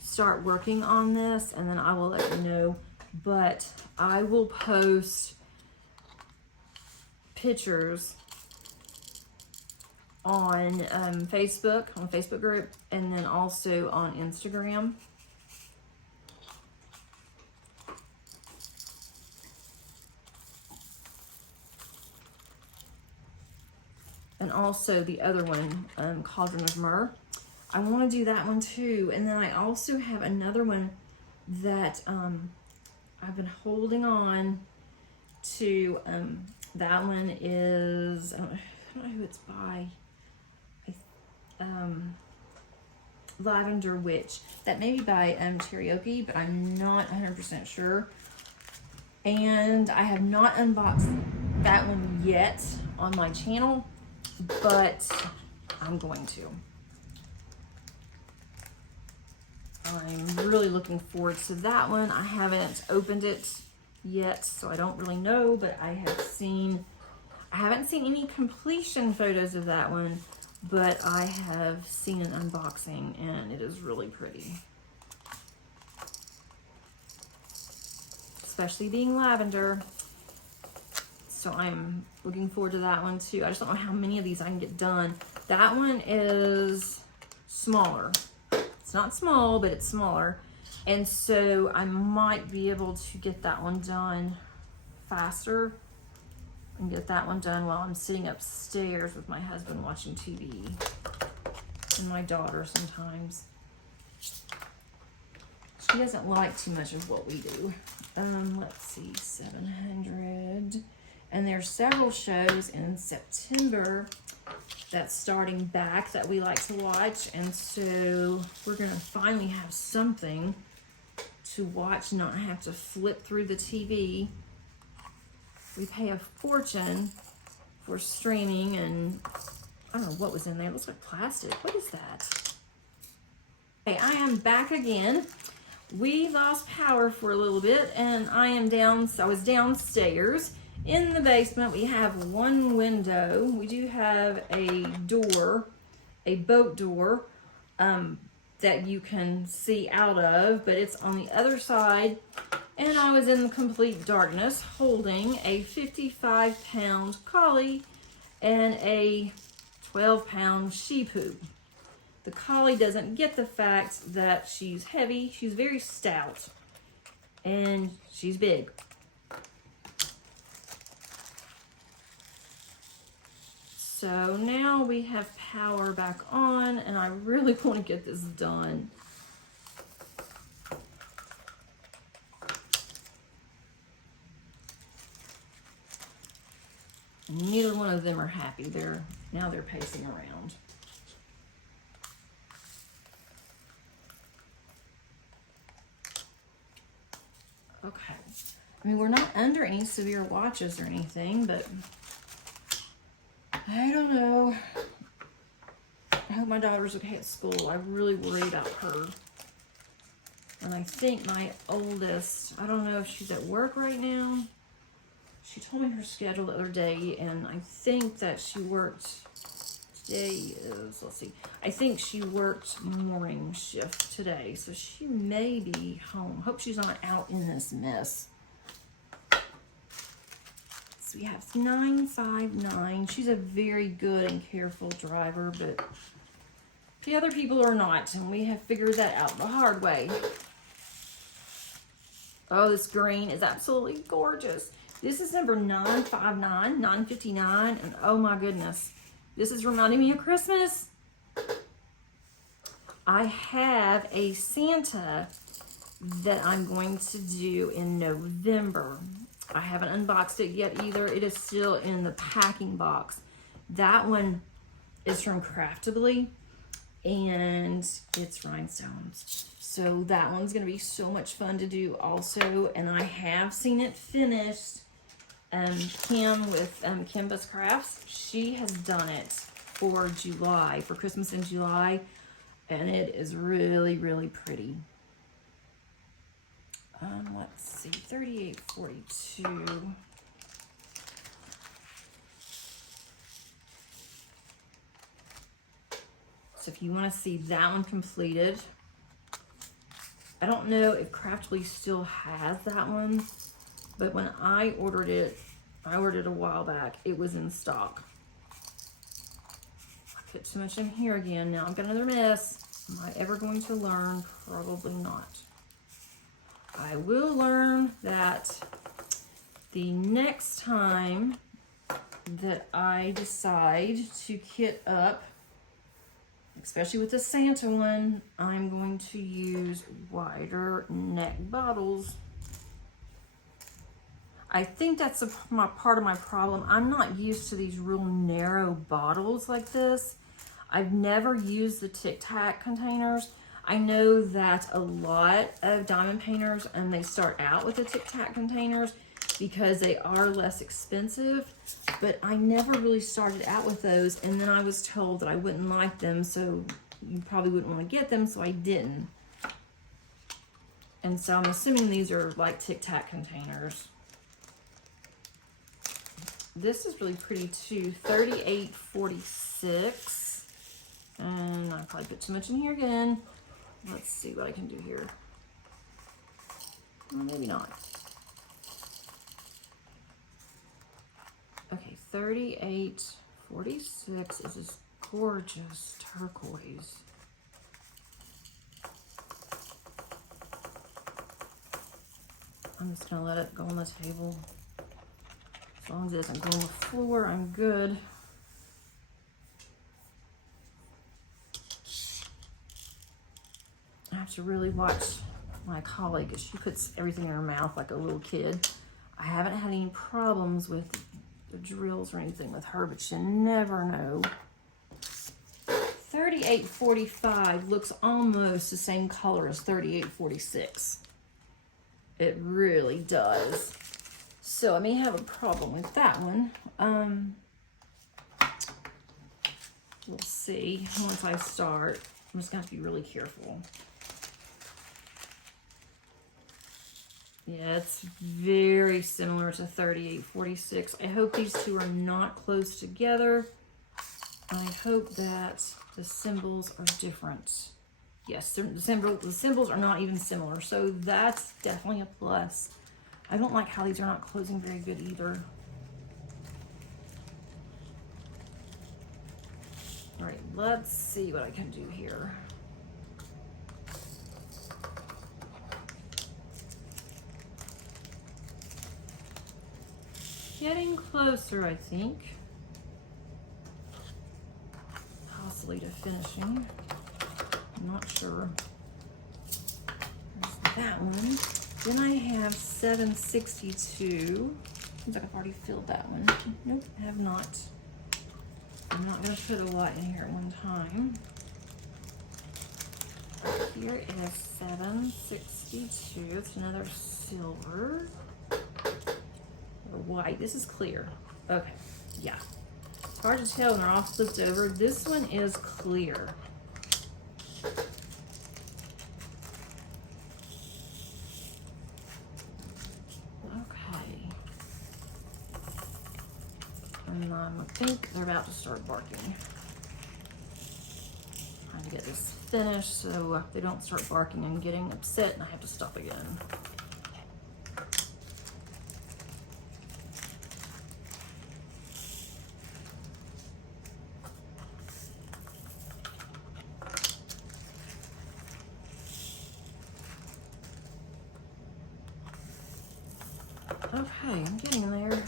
start working on this, and then I will let you know, but I will post pictures on Facebook, on the Facebook group, and then also on Instagram. And also the other one, Cauldron of Myrrh. I want to do that one too. And then I also have another one that I've been holding on to. That one is, I don't know who it's by. Lavender Witch. That may be by Karaoke, but I'm not 100% sure. And I have not unboxed that one yet on my channel, but I'm going to. I'm really looking forward to that one. I haven't opened it yet, so I don't really know, but I haven't seen any completion photos of that one, but I have seen an unboxing, and it is really pretty. Especially being lavender. So I'm looking forward to that one too. I just don't know how many of these I can get done. That one is smaller. It's not small, but it's smaller. And so I might be able to get that one done faster and get that one done while I'm sitting upstairs with my husband watching TV and my daughter sometimes. She doesn't like too much of what we do. Let's see, 700. And there's several shows in September that's starting back that we like to watch. And so we're gonna finally have something to watch, not have to flip through the TV. We pay a fortune for streaming, and I don't know what was in there. It looks like plastic. What is that? Okay, I am back again. We lost power for a little bit, and I was downstairs. In the basement, we have one window. We do have a door, a boat door, that you can see out of, but it's on the other side. And I was in complete darkness holding a 55-pound collie and a 12-pound Shih-Tzu. The collie doesn't get the fact that she's heavy. She's very stout, and she's big. So now we have power back on, and I really want to get this done. Neither one of them are happy. Now they're pacing around. Okay. I mean, we're not under any severe watches or anything, but I don't know. I hope my daughter's okay at school. I really worry about her. And I think my oldest, I don't know if she's at work right now. She told me her schedule the other day, and I think that she worked, today is, let's see, I think she worked morning shift today, so she may be home. Hope she's not out in this mess. So we have 959. She's a very good and careful driver, but the other people are not, and we have figured that out the hard way. Oh, this green is absolutely gorgeous. This is number 959, 959, and oh my goodness, this is reminding me of Christmas. I have a Santa that I'm going to do in November. I haven't unboxed it yet either. It is still in the packing box. That one is from Crafty, and it's rhinestones. So that one's gonna be so much fun to do also, and I have seen it finished. Kim with Kimba's Crafts, she has done it for July, for Christmas in July, and it is really, really pretty. Let's see, 3842. So if you want to see that one completed, I don't know if Crafty still has that one, but when I ordered it a while back, it was in stock. I put too much in here again. Now I've got another mess. Am I ever going to learn? Probably not. I will learn that the next time that I decide to kit up, especially with the Santa one, I'm going to use wider neck bottles. I think that's part of my problem. I'm not used to these real narrow bottles like this. I've never used the Tic Tac containers. I know that a lot of diamond painters, and they start out with the Tic Tac containers because they are less expensive, but I never really started out with those, and then I was told that I wouldn't like them, so you probably wouldn't want to get them, so I didn't. And so I'm assuming these are like Tic Tac containers. This is really pretty too, 3846. And I probably put too much in here again. Let's see what I can do here. Well, maybe not. Okay, 3846 is this gorgeous turquoise. I'm just gonna let it go on the table. As long as it doesn't go on the floor, I'm good. I have to really watch my colleague because she puts everything in her mouth like a little kid. I haven't had any problems with the drills or anything with her, but you never know. 3845 looks almost the same color as 3846. It really does. So I may have a problem with that one. We'll see once I start. I'm just gonna have to be really careful. Yeah, it's very similar to 3846. I hope these two are not close together. I hope that the symbols are different. Yes, the symbols are not even similar, so that's definitely a plus. I don't like how these are not closing very good either. All right, let's see what I can do here. Getting closer, I think. Possibly to finishing. I'm not sure. There's that one. Then I have 762. seems like I've already filled that one. Nope, I have not. I'm not gonna put a lot in here at one time. Here is 762. It's another silver. Or white. This is clear. Okay, yeah. It's hard to tell when they're all flipped over. This one is clear. Okay. And I think they're about to start barking. Trying to get this finished so they don't start barking and getting upset and I have to stop again. Okay, I'm getting there.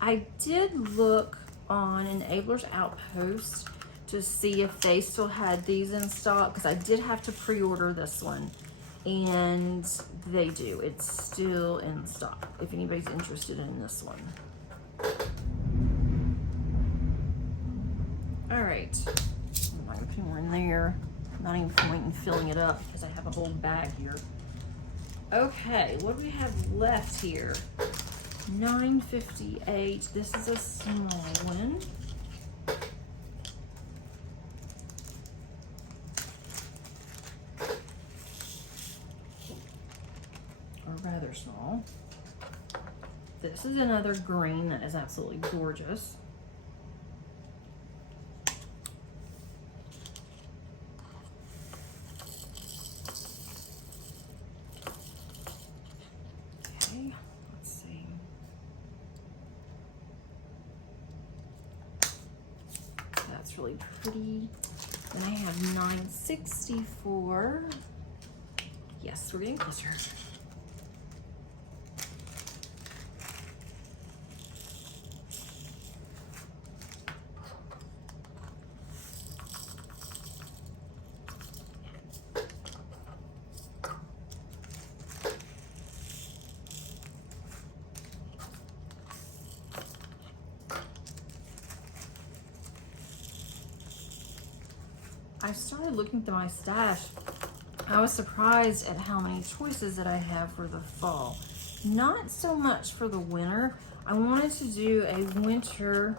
I did look on Enabler's Outpost to see if they still had these in stock because I did have to pre-order this one and they do. It's still in stock if anybody's interested in this one. All right, I'm not gonna put more in there. Not even point in filling it up because I have a whole bag here. Okay, what do we have left here? 958. This is a small one. Or rather small. This is another green that is absolutely gorgeous. Really pretty. Then I have 964. Yes, we're getting closer. I started looking through my stash. I was surprised at how many choices that I have for the fall. Not so much for the winter. I wanted to do a winter,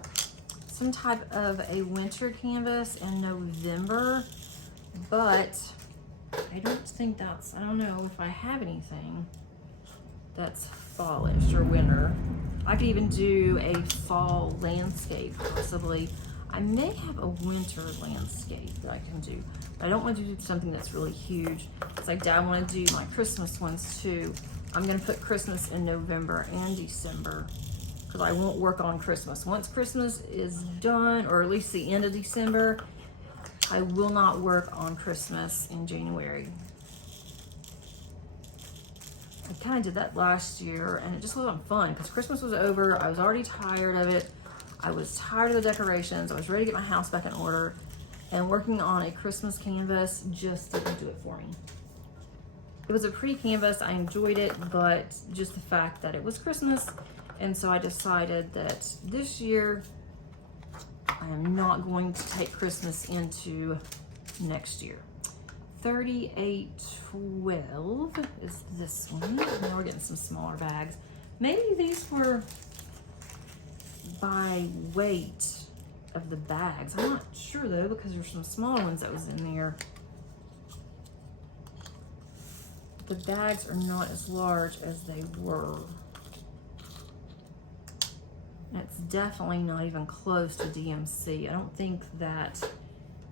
some type of a winter canvas in November, but I don't think that's, I don't know if I have anything that's fallish or winter. I could even do a fall landscape possibly. I may have a winter landscape that I can do. But I don't want to do something that's really huge. It's like I want to do my Christmas ones too. I'm going to put Christmas in November and December because I won't work on Christmas. Once Christmas is done, or at least the end of December, I will not work on Christmas in January. I kind of did that last year and it just wasn't fun because Christmas was over. I was already tired of it. I was tired of the decorations. I was ready to get my house back in order, and working on a Christmas canvas just didn't do it for me. It was a pretty canvas. I enjoyed it, but just the fact that it was Christmas, and so I decided that this year I am not going to take Christmas into next year. 3812 is this one. Now we're getting some smaller bags. Maybe these were by weight of the bags. I'm not sure though because there's some smaller ones that was in there. The bags are not as large as they were. It's definitely not even close to DMC. I don't think that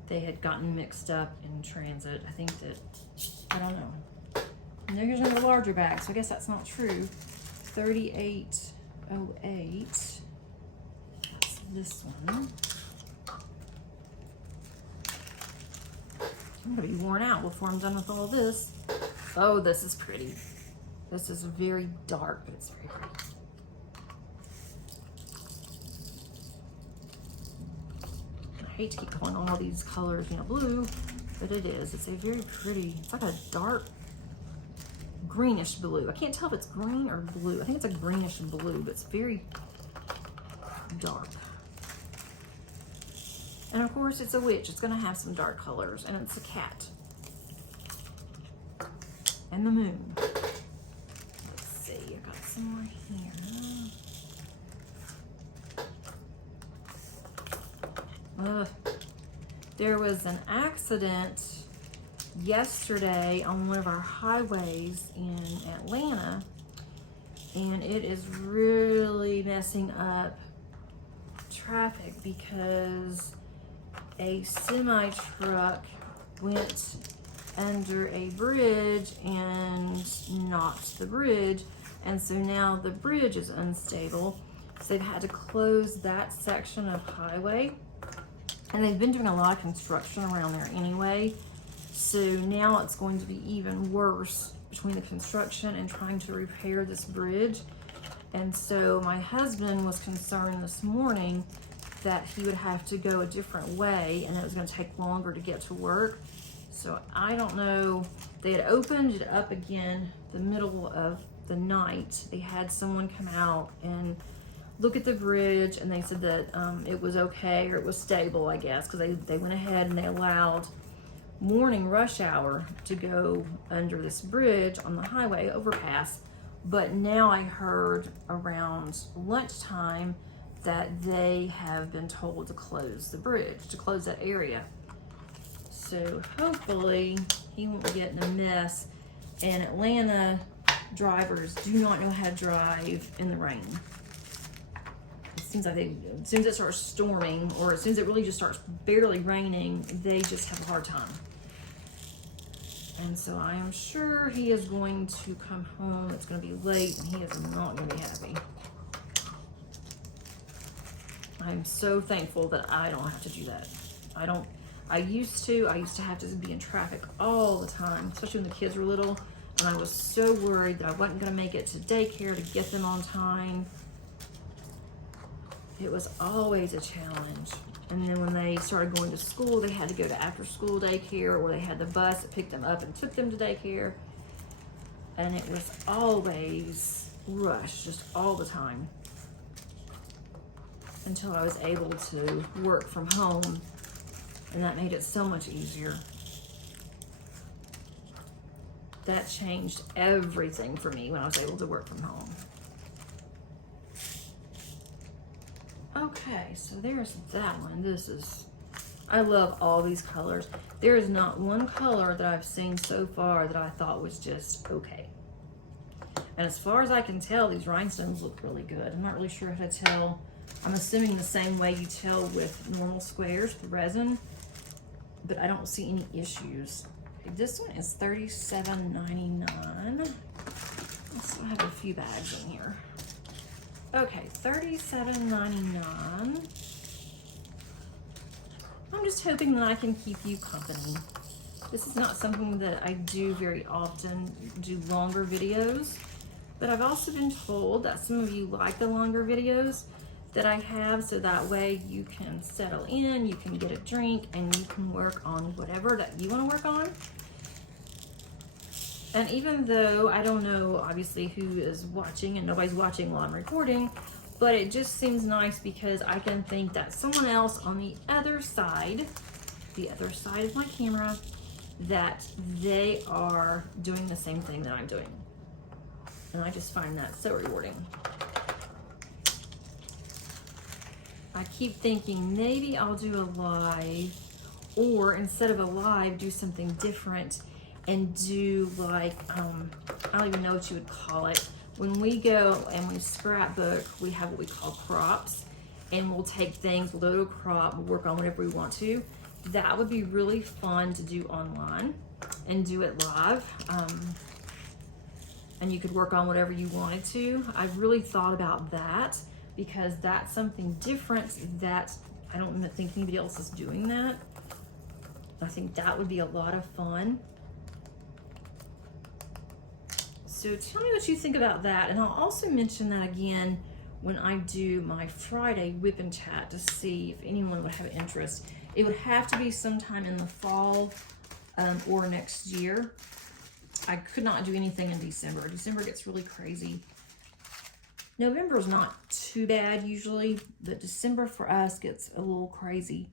they had gotten mixed up in transit. I think that, I don't know. And there's another larger bag, so I guess that's not true. 3808. That's this one. I'm gonna be worn out before I'm done with all this. Oh, this is pretty. This is very dark, but it's very pretty. I hate to keep calling all these colors, you know, blue, but it is. It's a very pretty, it's like a dark greenish blue. I can't tell if it's green or blue. I think it's a greenish blue, but it's very dark. And of course it's a witch. It's gonna have some dark colors, and it's a cat. And the moon. Let's see, I got some more here. There was an accident yesterday on one of our highways in Atlanta, and it is really messing up traffic because a semi truck went under a bridge and knocked the bridge, and so now the bridge is unstable, so they've had to close that section of highway. And they've been doing a lot of construction around there anyway, so now it's going to be even worse between the construction and trying to repair this bridge. And so my husband was concerned this morning that he would have to go a different way and it was going to take longer to get to work. So I don't know, they had opened it up again the middle of the night. They had someone come out and look at the bridge, and they said that it was okay, or it was stable, I guess, because they went ahead and they allowed morning rush hour to go under this bridge on the highway overpass. But now I heard around lunchtime that they have been told to close the bridge, to close that area. So hopefully he won't get in a mess. And Atlanta drivers do not know how to drive in the rain. Seems like as soon as it starts storming, or as soon as it really just starts barely raining, they just have a hard time. And so I am sure he is going to come home. It's going to be late, and he is not going to be happy. I'm so thankful that I don't have to do that. I used to have to be in traffic all the time, especially when the kids were little, and I was so worried that I wasn't going to make it to daycare to get them on time. It was always a challenge. And then when they started going to school, they had to go to after school daycare, or they had the bus that picked them up and took them to daycare. And it was always rush, just all the time. Until I was able to work from home, and that made it so much easier. That changed everything for me when I was able to work from home. Okay, so there's that one. I love all these colors. There is not one color that I've seen so far that I thought was just okay. And as far as I can tell, these rhinestones look really good. I'm not really sure how to tell. I'm assuming the same way you tell with normal squares, the resin, but I don't see any issues. Okay, this one is $37.99. So I have a few bags in here. Okay, $37.99. I'm just hoping that I can keep you company. This is not something that I do very often, do longer videos, but I've also been told that some of you like the longer videos that I have, so that way you can settle in, you can get a drink, and you can work on whatever that you want to work on. And even though I don't know, obviously, who is watching, and nobody's watching while I'm recording, but it just seems nice because I can think that someone else on the other side of my camera, that they are doing the same thing that I'm doing. And I just find that so rewarding. I keep thinking maybe I'll do a live, or instead of a live, do something different and do like, I don't even know what you would call it. When we go and we scrapbook, we have what we call crops, and we'll take things, we'll go to a crop, we'll work on whatever we want to. That would be really fun to do online and do it live. And you could work on whatever you wanted to. I really thought about that because that's something different that I don't think anybody else is doing that. I think that would be a lot of fun. So tell me what you think about that. And I'll also mention that again when I do my Friday whip and chat to see if anyone would have interest. It would have to be sometime in the fall or next year. I could not do anything in December. December gets really crazy. November is not too bad usually, but December for us gets a little crazy.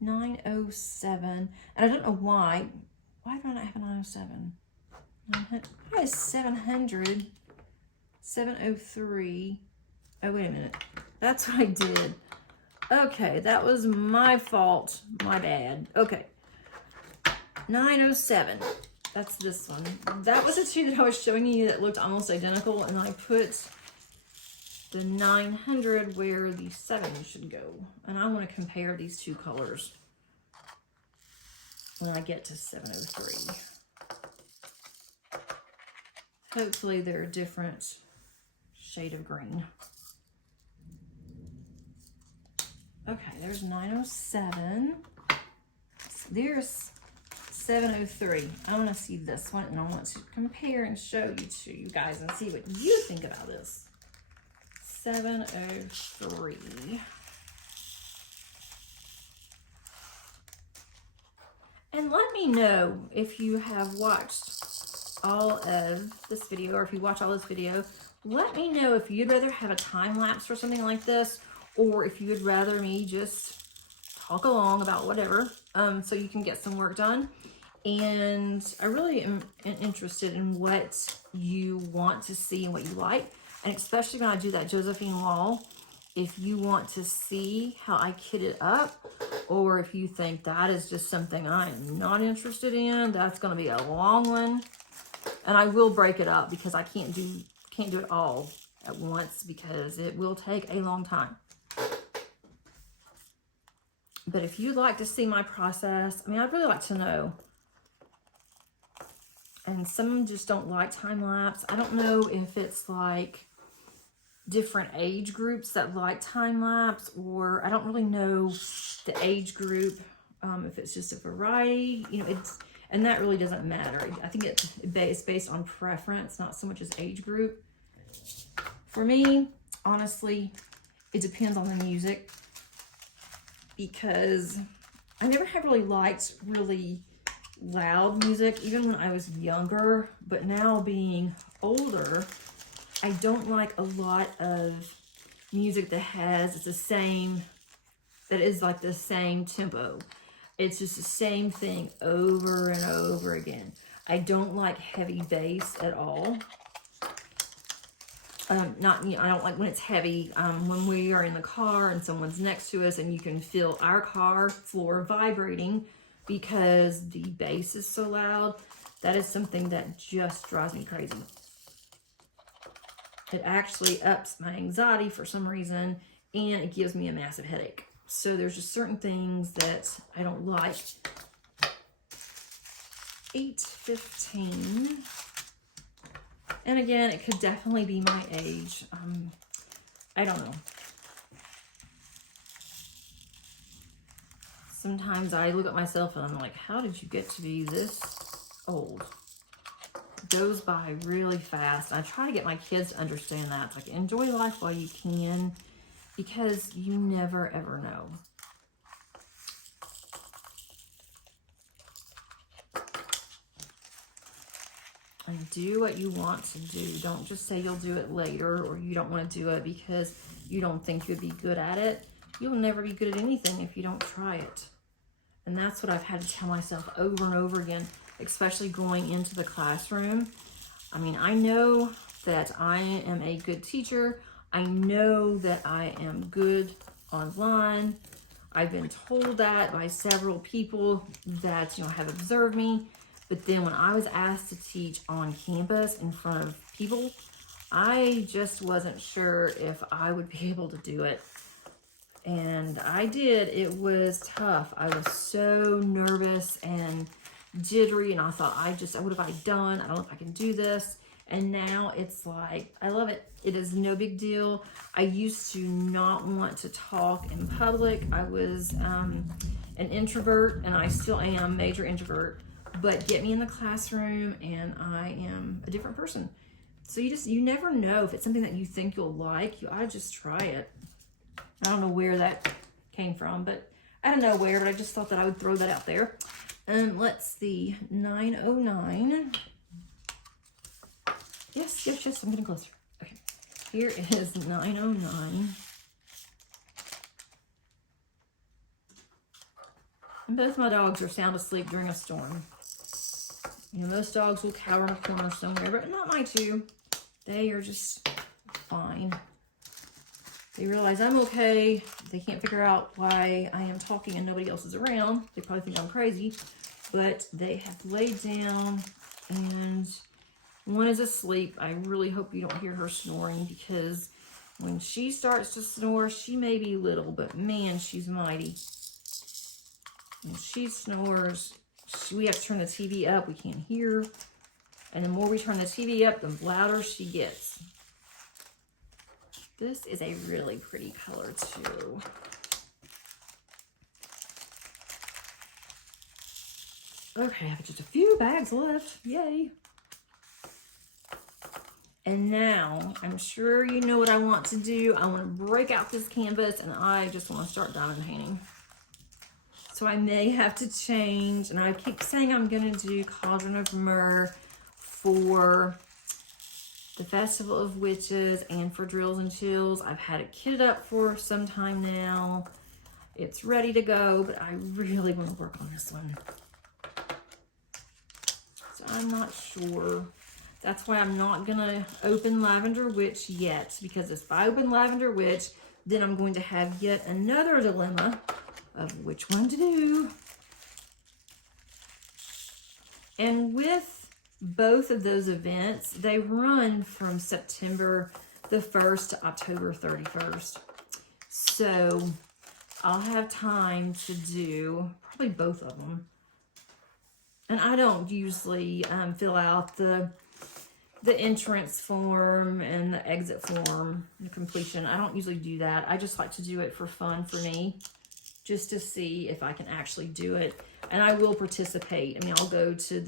907, and I don't know why. Why do I not have a 907? I have 700, 703. Oh, wait a minute. That's what I did. Okay, that was my fault. My bad. Okay. 907. That's this one. That was the two that I was showing you that looked almost identical, and I put the 900 where the 7 should go. And I want to compare these two colors when I get to 703. Hopefully they're a different shade of green. Okay, there's 907. There's 703. I want to see this one, and I want to compare and show you guys and see what you think about this. 703. And let me know if you have watched all of this video, or if you watch all this video, let me know if you'd rather have a time lapse for something like this, or if you would rather me just talk along about whatever, so you can get some work done. And I really am interested in what you want to see and what you like. And especially when I do that Josephine wall, if you want to see how I kit it up, or if you think that is just something I'm not interested in, that's going to be a long one. And I will break it up because I can't do it all at once because it will take a long time. But if you'd like to see my process, I mean, I'd really like to know. And some of them just don't like time lapse. I don't know if it's like different age groups that like time lapse, or I don't really know the age group, if it's just a variety, you know, and that really doesn't matter. I think it's based on preference, not so much as age group. For me, honestly, it depends on the music, because I never have really liked really loud music, even when I was younger, but now being older, I don't like a lot of music that is like the same tempo. It's just the same thing over and over again. I don't like heavy bass at all. I don't like when it's heavy. When we are in the car and someone's next to us and you can feel our car floor vibrating because the bass is so loud, that is something that just drives me crazy. It actually ups my anxiety for some reason, and it gives me a massive headache. So there's just certain things that I don't like. 815. And again, it could definitely be my age. I don't know. Sometimes I look at myself and I'm like, how did you get to be this old? It goes by really fast. I try to get my kids to understand that. It's like, enjoy life while you can, because you never ever know. And do what you want to do. Don't just say you'll do it later, or you don't want to do it because you don't think you'd be good at it. You'll never be good at anything if you don't try it. And that's what I've had to tell myself over and over again, especially going into the classroom. I mean, I know that I am a good teacher. I know that I am good online. I've been told that by several people that, have observed me. But then when I was asked to teach on campus in front of people, I just wasn't sure if I would be able to do it. And I did. It was tough. I was so nervous and jittery, and I thought, what have I done? I don't know if I can do this. And now it's like, I love it. It is no big deal. I used to not want to talk in public. I was an introvert, and I still am, major introvert. But get me in the classroom and I am a different person. So you never know if it's something that you think you'll like. You ought to just try it. I don't know where that came from, but I don't know where, but I just thought that I would throw that out there. Let's see, 909. Yes, yes, yes, I'm getting closer. Okay, here is 909. And both my dogs are sound asleep during a storm. You know, most dogs will cower in a corner somewhere, but not my two. They are just fine. They realize I'm okay. They can't figure out why I am talking and nobody else is around. They probably think I'm crazy, but they have laid down and one is asleep. I really hope you don't hear her snoring, because when she starts to snore, she may be little, but man, she's mighty. When she snores, we have to turn the TV up. We can't hear. And the more we turn the TV up, the louder she gets. This is a really pretty color too. Okay, I have just a few bags left. Yay. And now, I'm sure you know what I want to do. I want to break out this canvas and I just want to start diamond painting. So I may have to change, and I keep saying I'm going to do Cauldron of Myrrh for the Festival of Witches and for Drills and Chills. I've had it kitted up for some time now. It's ready to go, but I really want to work on this one. So I'm not sure. That's why I'm not going to open Lavender Witch yet, because if I open Lavender Witch, then I'm going to have yet another dilemma of which one to do. And with both of those events, they run from September the 1st to October 31st. So I'll have time to do probably both of them. And I don't usually fill out the entrance form and the exit form, the completion. I don't usually do that. I just like to do it for fun for me, just to see if I can actually do it. And I will participate. I mean, I'll go to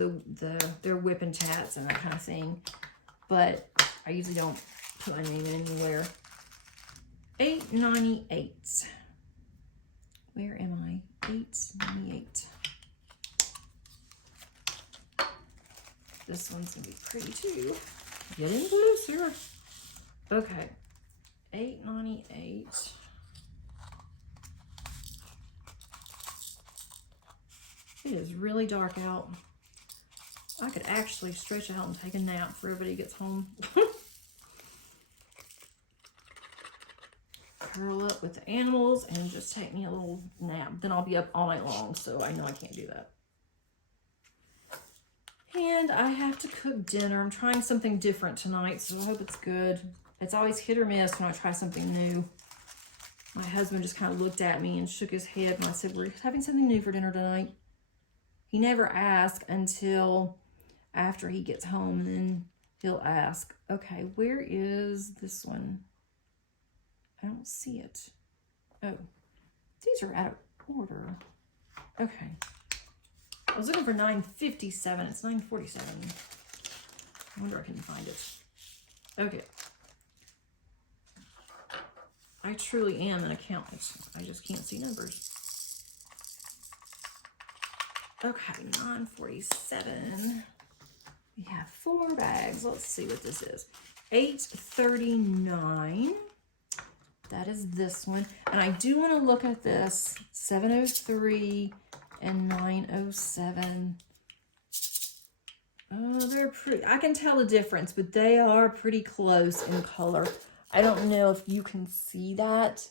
their whip and chats and that kind of thing, but I usually don't put my name anywhere. 898. Where am I? 898. This one's gonna be pretty too. Getting closer. Okay, 898. It is really dark out. I could actually stretch out and take a nap before everybody gets home. Curl up with the animals and just take me a little nap. Then I'll be up all night long, so I know I can't do that. And I have to cook dinner. I'm trying something different tonight, so I hope it's good. It's always hit or miss when I try something new. My husband just kind of looked at me and shook his head when I said, we're having something new for dinner tonight. He never asks until after he gets home, and then he'll ask, okay, where is this one? I don't see it. Oh, these are out of order. Okay. I was looking for 957. It's 947. I wonder if I can find it. Okay. I truly am an accountant. I just can't see numbers. Okay, 947. We have 4 bags. Let's see what this is. 839. That is this one. And I do want to look at this. 703 and 907. Oh, they're pretty. I can tell the difference, but they are pretty close in color. I don't know if you can see that.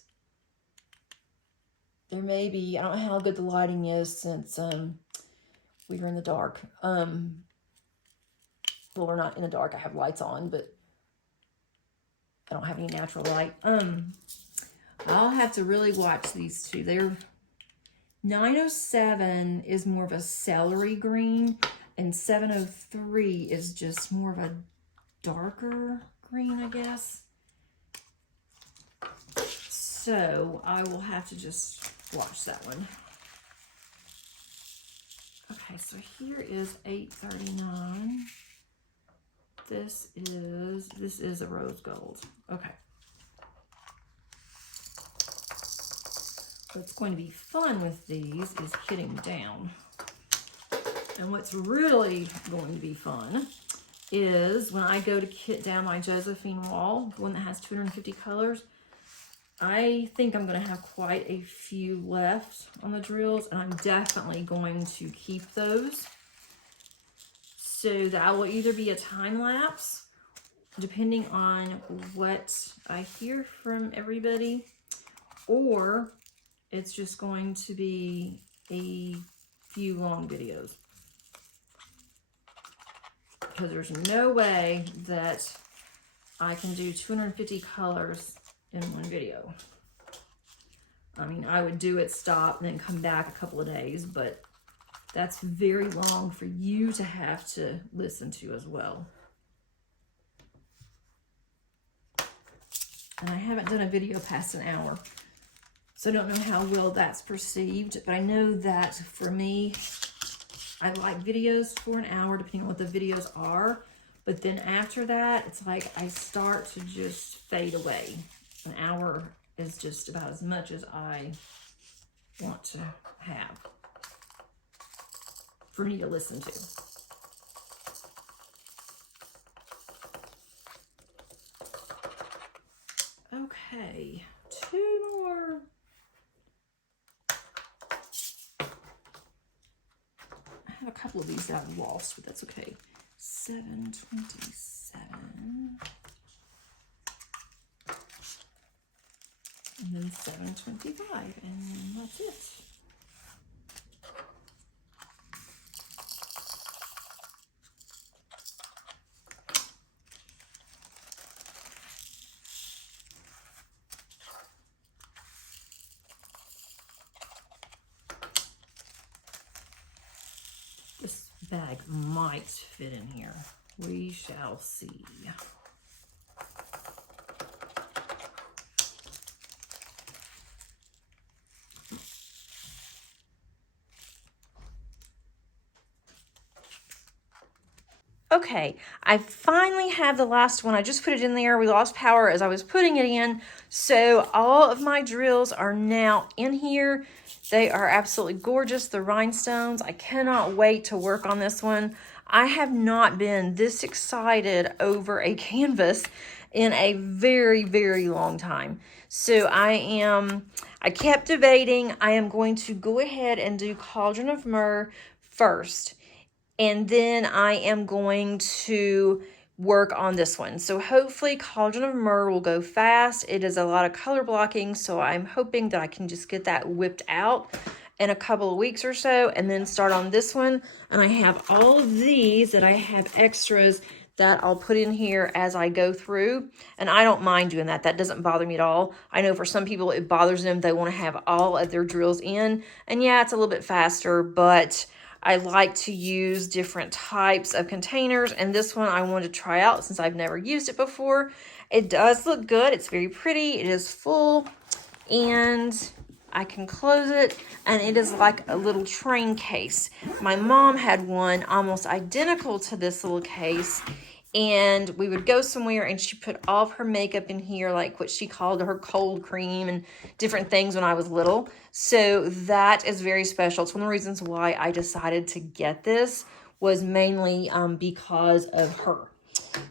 There may be, I don't know how good the lighting is since we are in the dark. Well, we're not in the dark. I have lights on, but I don't have any natural light. I'll have to really watch these two. They're 907 is more of a celery green, and 703 is just more of a darker green, I guess. So I will have to just watch that one. Okay, so here is 839. This is a rose gold. Okay. What's going to be fun with these is kitting down. And what's really going to be fun is when I go to kit down my Josephine wall, the one that has 250 colors, I think I'm going to have quite a few left on the drills, and I'm definitely going to keep those. So that will either be a time lapse, depending on what I hear from everybody, or it's just going to be a few long videos. Because there's no way that I can do 250 colors in one video. I mean, I would do it, stop, and then come back a couple of days, but that's very long for you to have to listen to as well. And I haven't done a video past an hour, so I don't know how well that's perceived, but I know that for me, I like videos for an hour, depending on what the videos are. But then after that, it's like I start to just fade away. An hour is just about as much as I want to have for me to listen to. Okay, 2 more. I have a couple of these that I've lost, but that's okay. 727. And then 725, and that's it. This bag might fit in here. We shall see. Okay, I finally have the last one. I just put it in there. We lost power as I was putting it in. So all of my drills are now in here. They are absolutely gorgeous, the rhinestones. I cannot wait to work on this one. I have not been this excited over a canvas in a very, very long time. So I kept debating. I am going to go ahead and do Cauldron of Myrrh first. And then I am going to work on this one. So hopefully Cauldron of Myrrh will go fast. It is a lot of color blocking, so I'm hoping that I can just get that whipped out in a couple of weeks or so and then start on this one. And I have all of these that I have extras that I'll put in here as I go through. And I don't mind doing that. That doesn't bother me at all. I know for some people it bothers them. They want to have all of their drills in. And yeah, it's a little bit faster, but I like to use different types of containers, and this one I wanted to try out since I've never used it before. It does look good. It's very pretty. It is full, and I can close it, and it is like a little train case. My mom had one almost identical to this little case, and we would go somewhere and she put all of her makeup in here, like what she called her cold cream and different things when I was little. So that is very special. It's one of the reasons why I decided to get this was mainly because of her.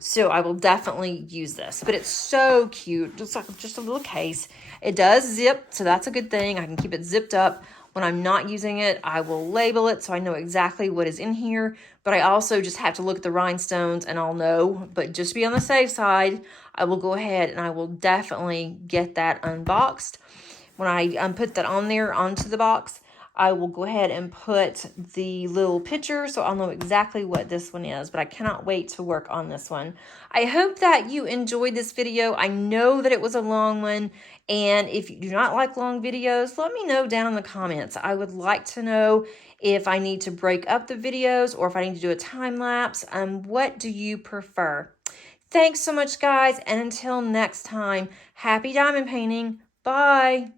So I will definitely use this, but it's so cute. It's like just a little case. It does zip, so that's a good thing. I can keep it zipped up. When I'm not using it, I will label it so I know exactly what is in here. But I also just have to look at the rhinestones and I'll know. But just to be on the safe side, I will go ahead and I will definitely get that unboxed. When I put that on there onto the box, I will go ahead and put the little picture so I'll know exactly what this one is, but I cannot wait to work on this one. I hope that you enjoyed this video. I know that it was a long one, and if you do not like long videos, let me know down in the comments. I would like to know if I need to break up the videos or if I need to do a time lapse. What do you prefer? Thanks so much, guys, and until next time, happy diamond painting. Bye.